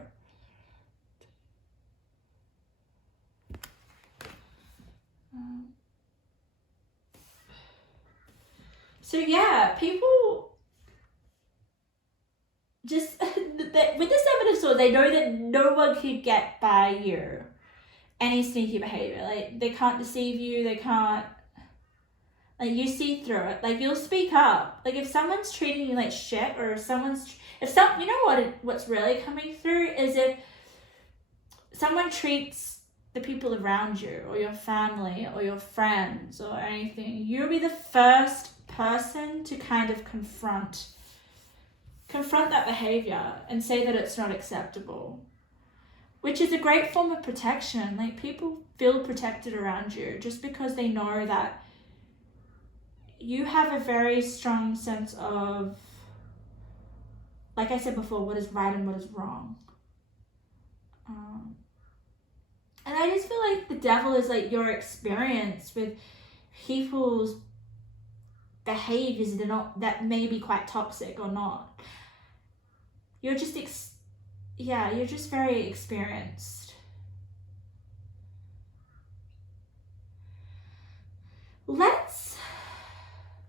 So yeah, people just, with the Seven of Swords, they know that no one can get by you. Any sneaky behavior. Like, they can't deceive you, they can't, like, you see through it. Like, you'll speak up. Like, if someone's treating you like shit, or you know what's really coming through is if someone treats the people around you, or your family, or your friends, or anything, you'll be the first person to kind of confront that behavior and say that it's not acceptable, which is a great form of protection. Like, people feel protected around you just because they know that you have a very strong sense of, like I said before, what is right and what is wrong. And I just feel like the devil is like your experience with people's behaviors that may be quite toxic or not. You're just you're just very experienced. Let's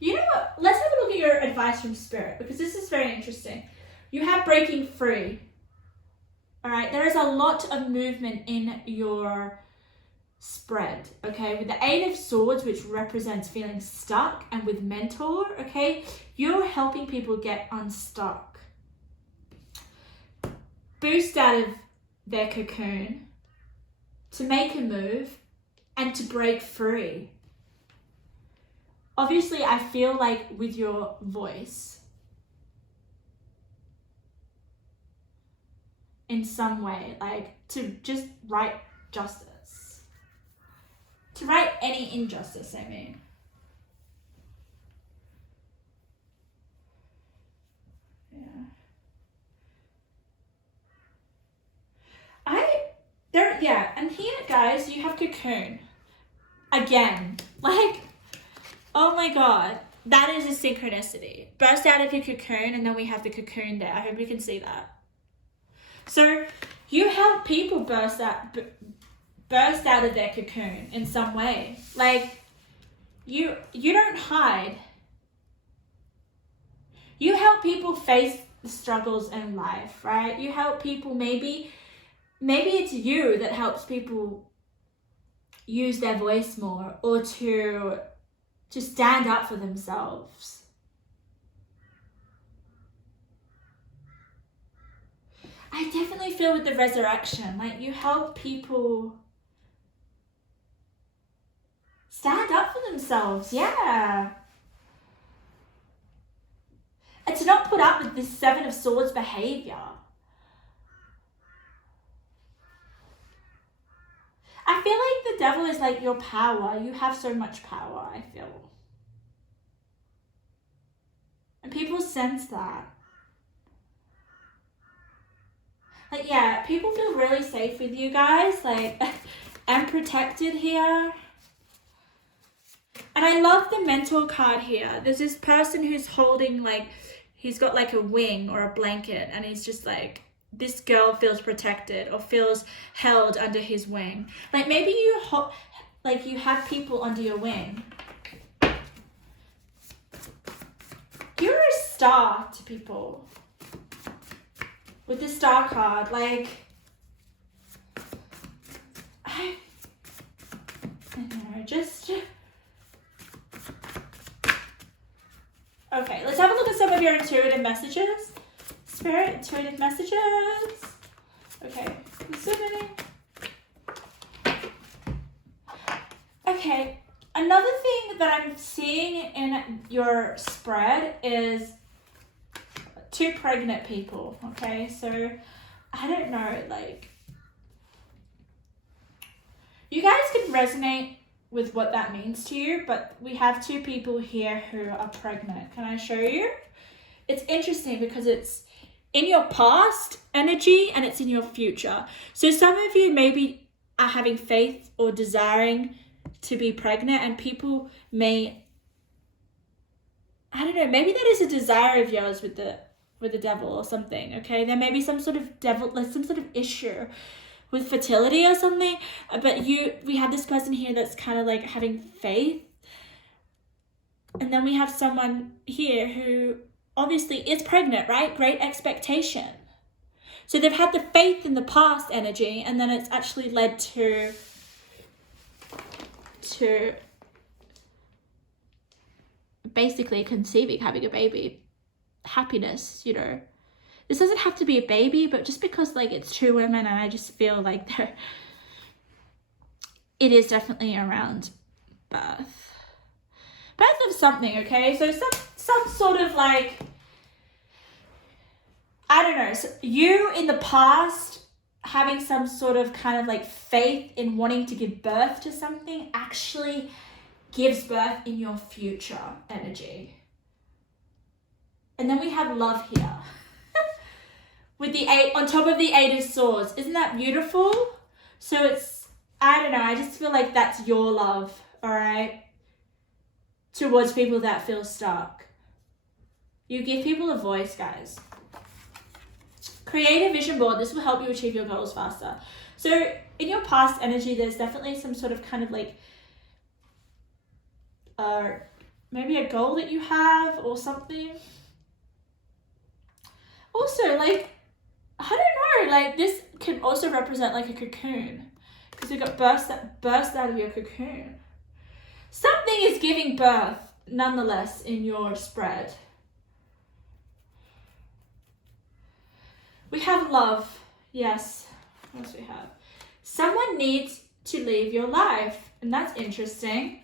have a look at your advice from Spirit, because this is very interesting. You have breaking free. All right, there is a lot of movement in your spread, okay? With the Eight of Swords, which represents feeling stuck, and with Mentor, okay, you're helping people get unstuck. Boost out of their cocoon, to make a move, and to break free. Obviously, I feel like with your voice, in some way, like to just right justice. To right any injustice, I mean. And here, guys, you have cocoon. Again. Like, oh my god. That is a synchronicity. Burst out of your cocoon, and then we have the cocoon there. I hope you can see that. So, you help people burst out of their cocoon in some way. Like, you don't hide. You help people face the struggles in life, right? You help people, maybe it's you that helps people use their voice more, or to stand up for themselves. I definitely feel with the resurrection, like, you help people stand up for themselves, yeah. and to not put up with this Seven of Swords behavior. I feel like the devil is like your power. You have so much power, I feel. And people sense that. Like, yeah, people feel really safe with you guys, like, and protected here. And I love the mentor card here. There's this person who's holding, like, he's got like a wing or a blanket, and he's just like, this girl feels protected or feels held under his wing. Like, maybe you have people under your wing. You're a star to people. With the star card, like, I don't know, just... Okay, let's have a look at some of your intuitive messages. Spirit, intuitive messages. Okay, listening. Okay, another thing that I'm seeing in your spread is 2 pregnant people, okay? So, I don't know, like, you guys can resonate with what that means to you, but we have 2 people here who are pregnant. Can I show you? It's interesting because it's in your past energy and it's in your future. So some of you maybe are having faith or desiring to be pregnant, and people may, I don't know, maybe that is a desire of yours with the devil or something, okay? There may be some sort of devil, like some sort of issue with fertility or something, but we have this person here that's kind of like having faith. And then we have someone here who obviously is pregnant, right? Great expectation. So they've had the faith in the past energy, and then it's actually led to basically conceiving, having a baby. Happiness, you know. This doesn't have to be a baby, but just because like it's 2 women, and I just feel like it is definitely around birth of something, okay? So some sort of like, I don't know, so you in the past having some sort of kind of like faith in wanting to give birth to something actually gives birth in your future energy. And then we have love here. With the 8, on top of the 8 of Swords. Isn't that beautiful? So it's, I don't know, I just feel like that's your love, all right? Towards people that feel stuck. You give people a voice, guys. Create a vision board. This will help you achieve your goals faster. So in your past energy, there's definitely some sort of kind of like, maybe a goal that you have or something. Also, like, I don't know, like this can also represent like a cocoon, because you've got burst out of your cocoon. Something is giving birth nonetheless in your spread. We have love. Yes. What else we have? Someone needs to leave your life, and that's interesting.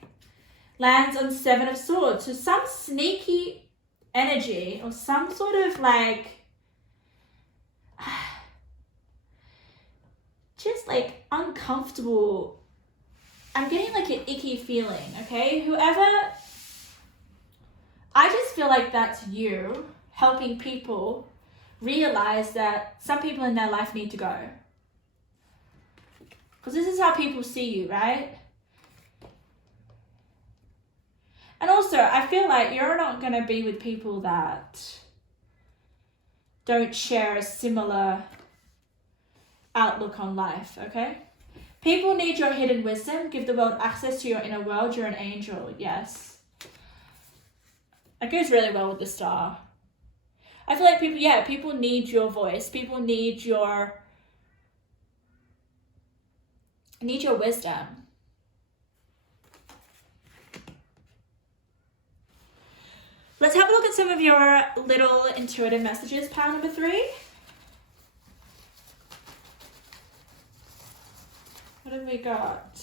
Lands on 7 of Swords. So some sneaky energy or some sort of like just like uncomfortable. I'm getting like an icky feeling, okay? Whoever, I just feel like that's you helping people realize that some people in their life need to go. Because this is how people see you, right? And also, I feel like you're not going to be with people that don't share a similar outlook on life, okay? People need your hidden wisdom. Give the world access to your inner world. You're an angel, yes. That goes really well with the star. I feel like people need your voice. People need your wisdom. Let's have a look at some of your little intuitive messages, pile number 3. What have we got?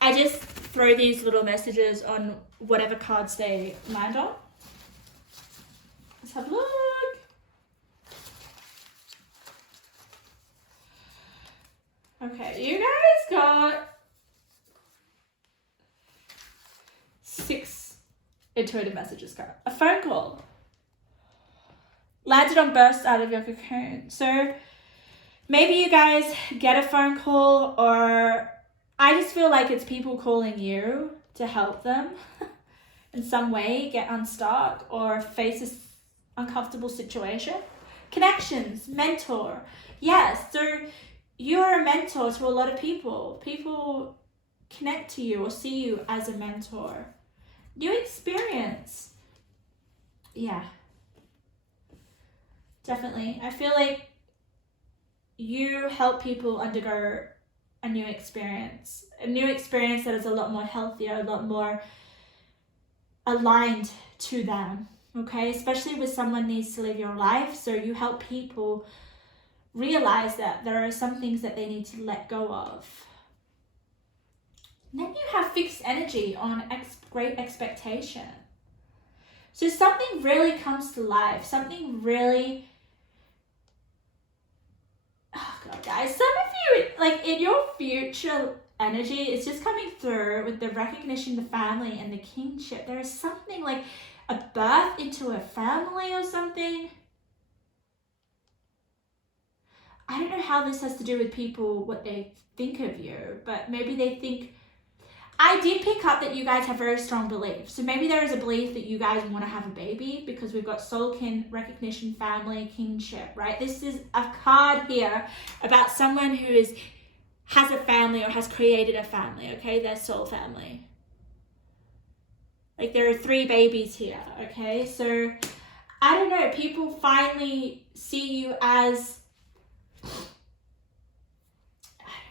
I just throw these little messages on whatever cards they land on. have a look. Okay, you guys got 6 intuitive messages, girl. A phone call. Landed on burst out of your cocoon. So maybe you guys get a phone call, or I just feel like it's people calling you to help them in some way get unstuck or face this uncomfortable situation. Connections, mentor. Yes, so you're a mentor to a lot of people. People connect to you or see you as a mentor. New experience. Yeah. Definitely. I feel like you help people undergo a new experience that is a lot more healthier, a lot more aligned to them, okay? Especially with someone needs to live your life. So you help people realize that there are some things that they need to let go of. And then you have fixed energy on great expectation. So something really comes to life, something really, oh God, guys, some of you, like in your future energy, it's just coming through with the recognition, the family and the kingship. There is something like a birth into a family or something. I don't know how this has to do with people, what they think of you, but maybe they think, I did pick up that you guys have very strong beliefs. So maybe there is a belief that you guys want to have a baby because we've got soul kin, recognition, family, kingship, right? This is a card here about someone who has a family or has created a family, okay? Their soul family. Like there are 3 babies here, okay? So I don't know, people finally see you as, I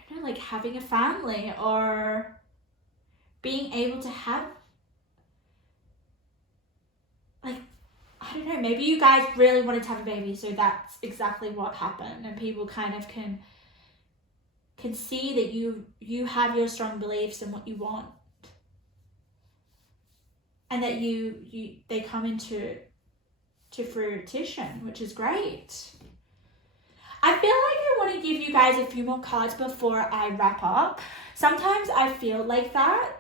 don't know, like having a family or being able to have, like, I don't know, maybe you guys really wanted to have a baby, so that's exactly what happened, and people kind of can see that you have your strong beliefs and what you want, and that they come into fruition, which is great. I feel like I want to give you guys a few more cards before I wrap up. Sometimes I feel like that,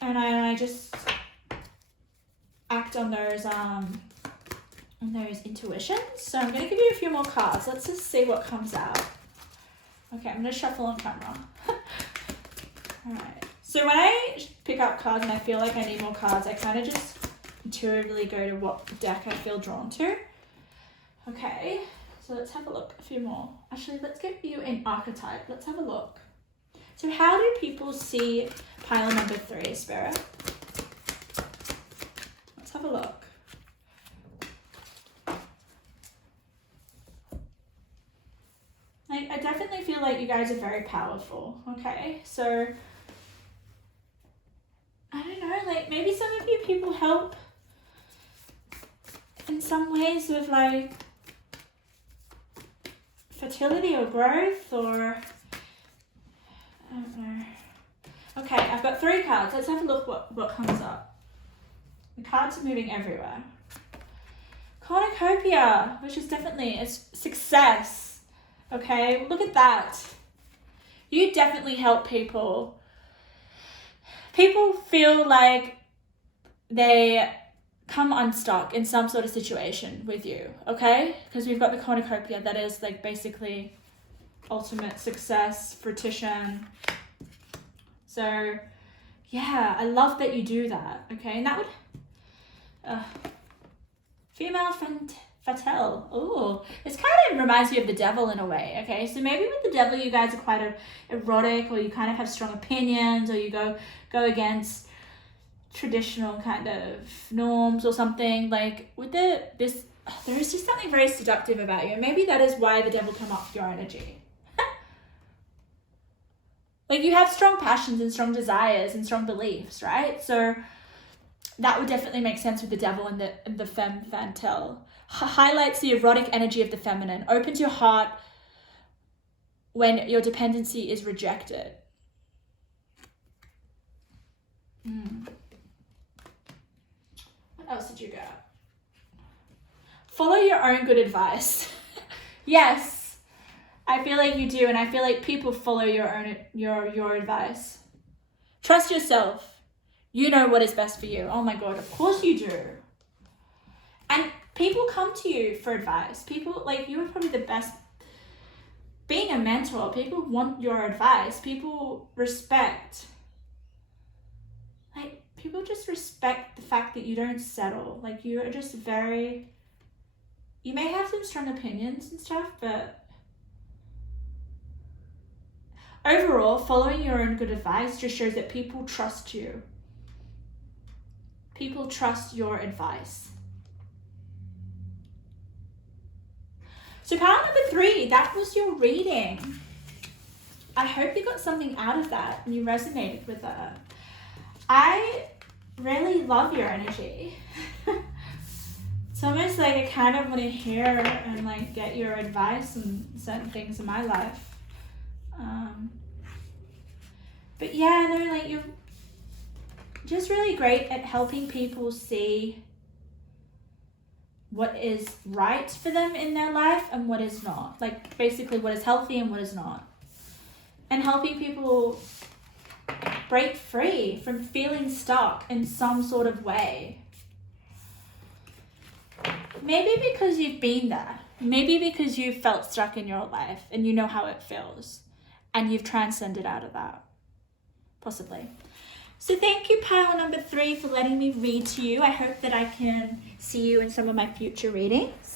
and I just act on those intuitions. So I'm gonna give you a few more cards. Let's just see what comes out. Okay, I'm gonna shuffle on camera. All right. So when I pick up cards and I feel like I need more cards, I kind of just intuitively go to what deck I feel drawn to. Okay. So let's have a look, a few more. Actually, let's give you an archetype. Let's have a look. So how do people see pile number 3, Spirit? Let's have a look. I definitely feel like you guys are very powerful, okay? So, I don't know, like maybe some of you people help in some ways with like fertility or growth, or I don't know. Okay, I've got 3 cards. Let's have a look what comes up. The cards are moving everywhere. Cornucopia, which is definitely it's success. Okay, look at that. You definitely help people. People feel like they come unstuck in some sort of situation with you, okay? Because we've got the cornucopia that is like basically ultimate success, fruition. So yeah, I love that you do that, okay? And that would female fatale. Oh, this kind of reminds me of the devil in a way, okay? So maybe with the devil you guys are quite erotic, or you kind of have strong opinions, or you go against traditional kind of norms or something. Like with there is just something very seductive about you, and maybe that is why the devil come up with your energy. Like you have strong passions and strong desires and strong beliefs, right? So that would definitely make sense with the devil and the femme fatale. Highlights the erotic energy of the feminine, opens your heart when your dependency is rejected. What else did you get? follow your own good advice. Yes, I feel like you do, and I feel like people follow your advice. Trust yourself. You know what is best for you. Oh my God, of course you do. And people come to you for advice. People, like, you are probably the best. Being a mentor, people want your advice. People respect. Like, people just respect the fact that you don't settle. Like, you are just very... You may have some strong opinions and stuff, but overall, following your own good advice just shows that people trust you. People trust your advice. So power number 3, that was your reading. I hope you got something out of that and you resonated with that. I really love your energy. It's almost like I kind of want to hear and like get your advice on certain things in my life. But yeah, no, like you're just really great at helping people see what is right for them in their life and what is not. Like basically what is healthy and what is not. And helping people break free from feeling stuck in some sort of way. Maybe because you've been there. Maybe because you've felt stuck in your life and you know how it feels. And you've transcended out of that. Possibly. So thank you, pile number 3, for letting me read to you. I hope that I can see you in some of my future readings.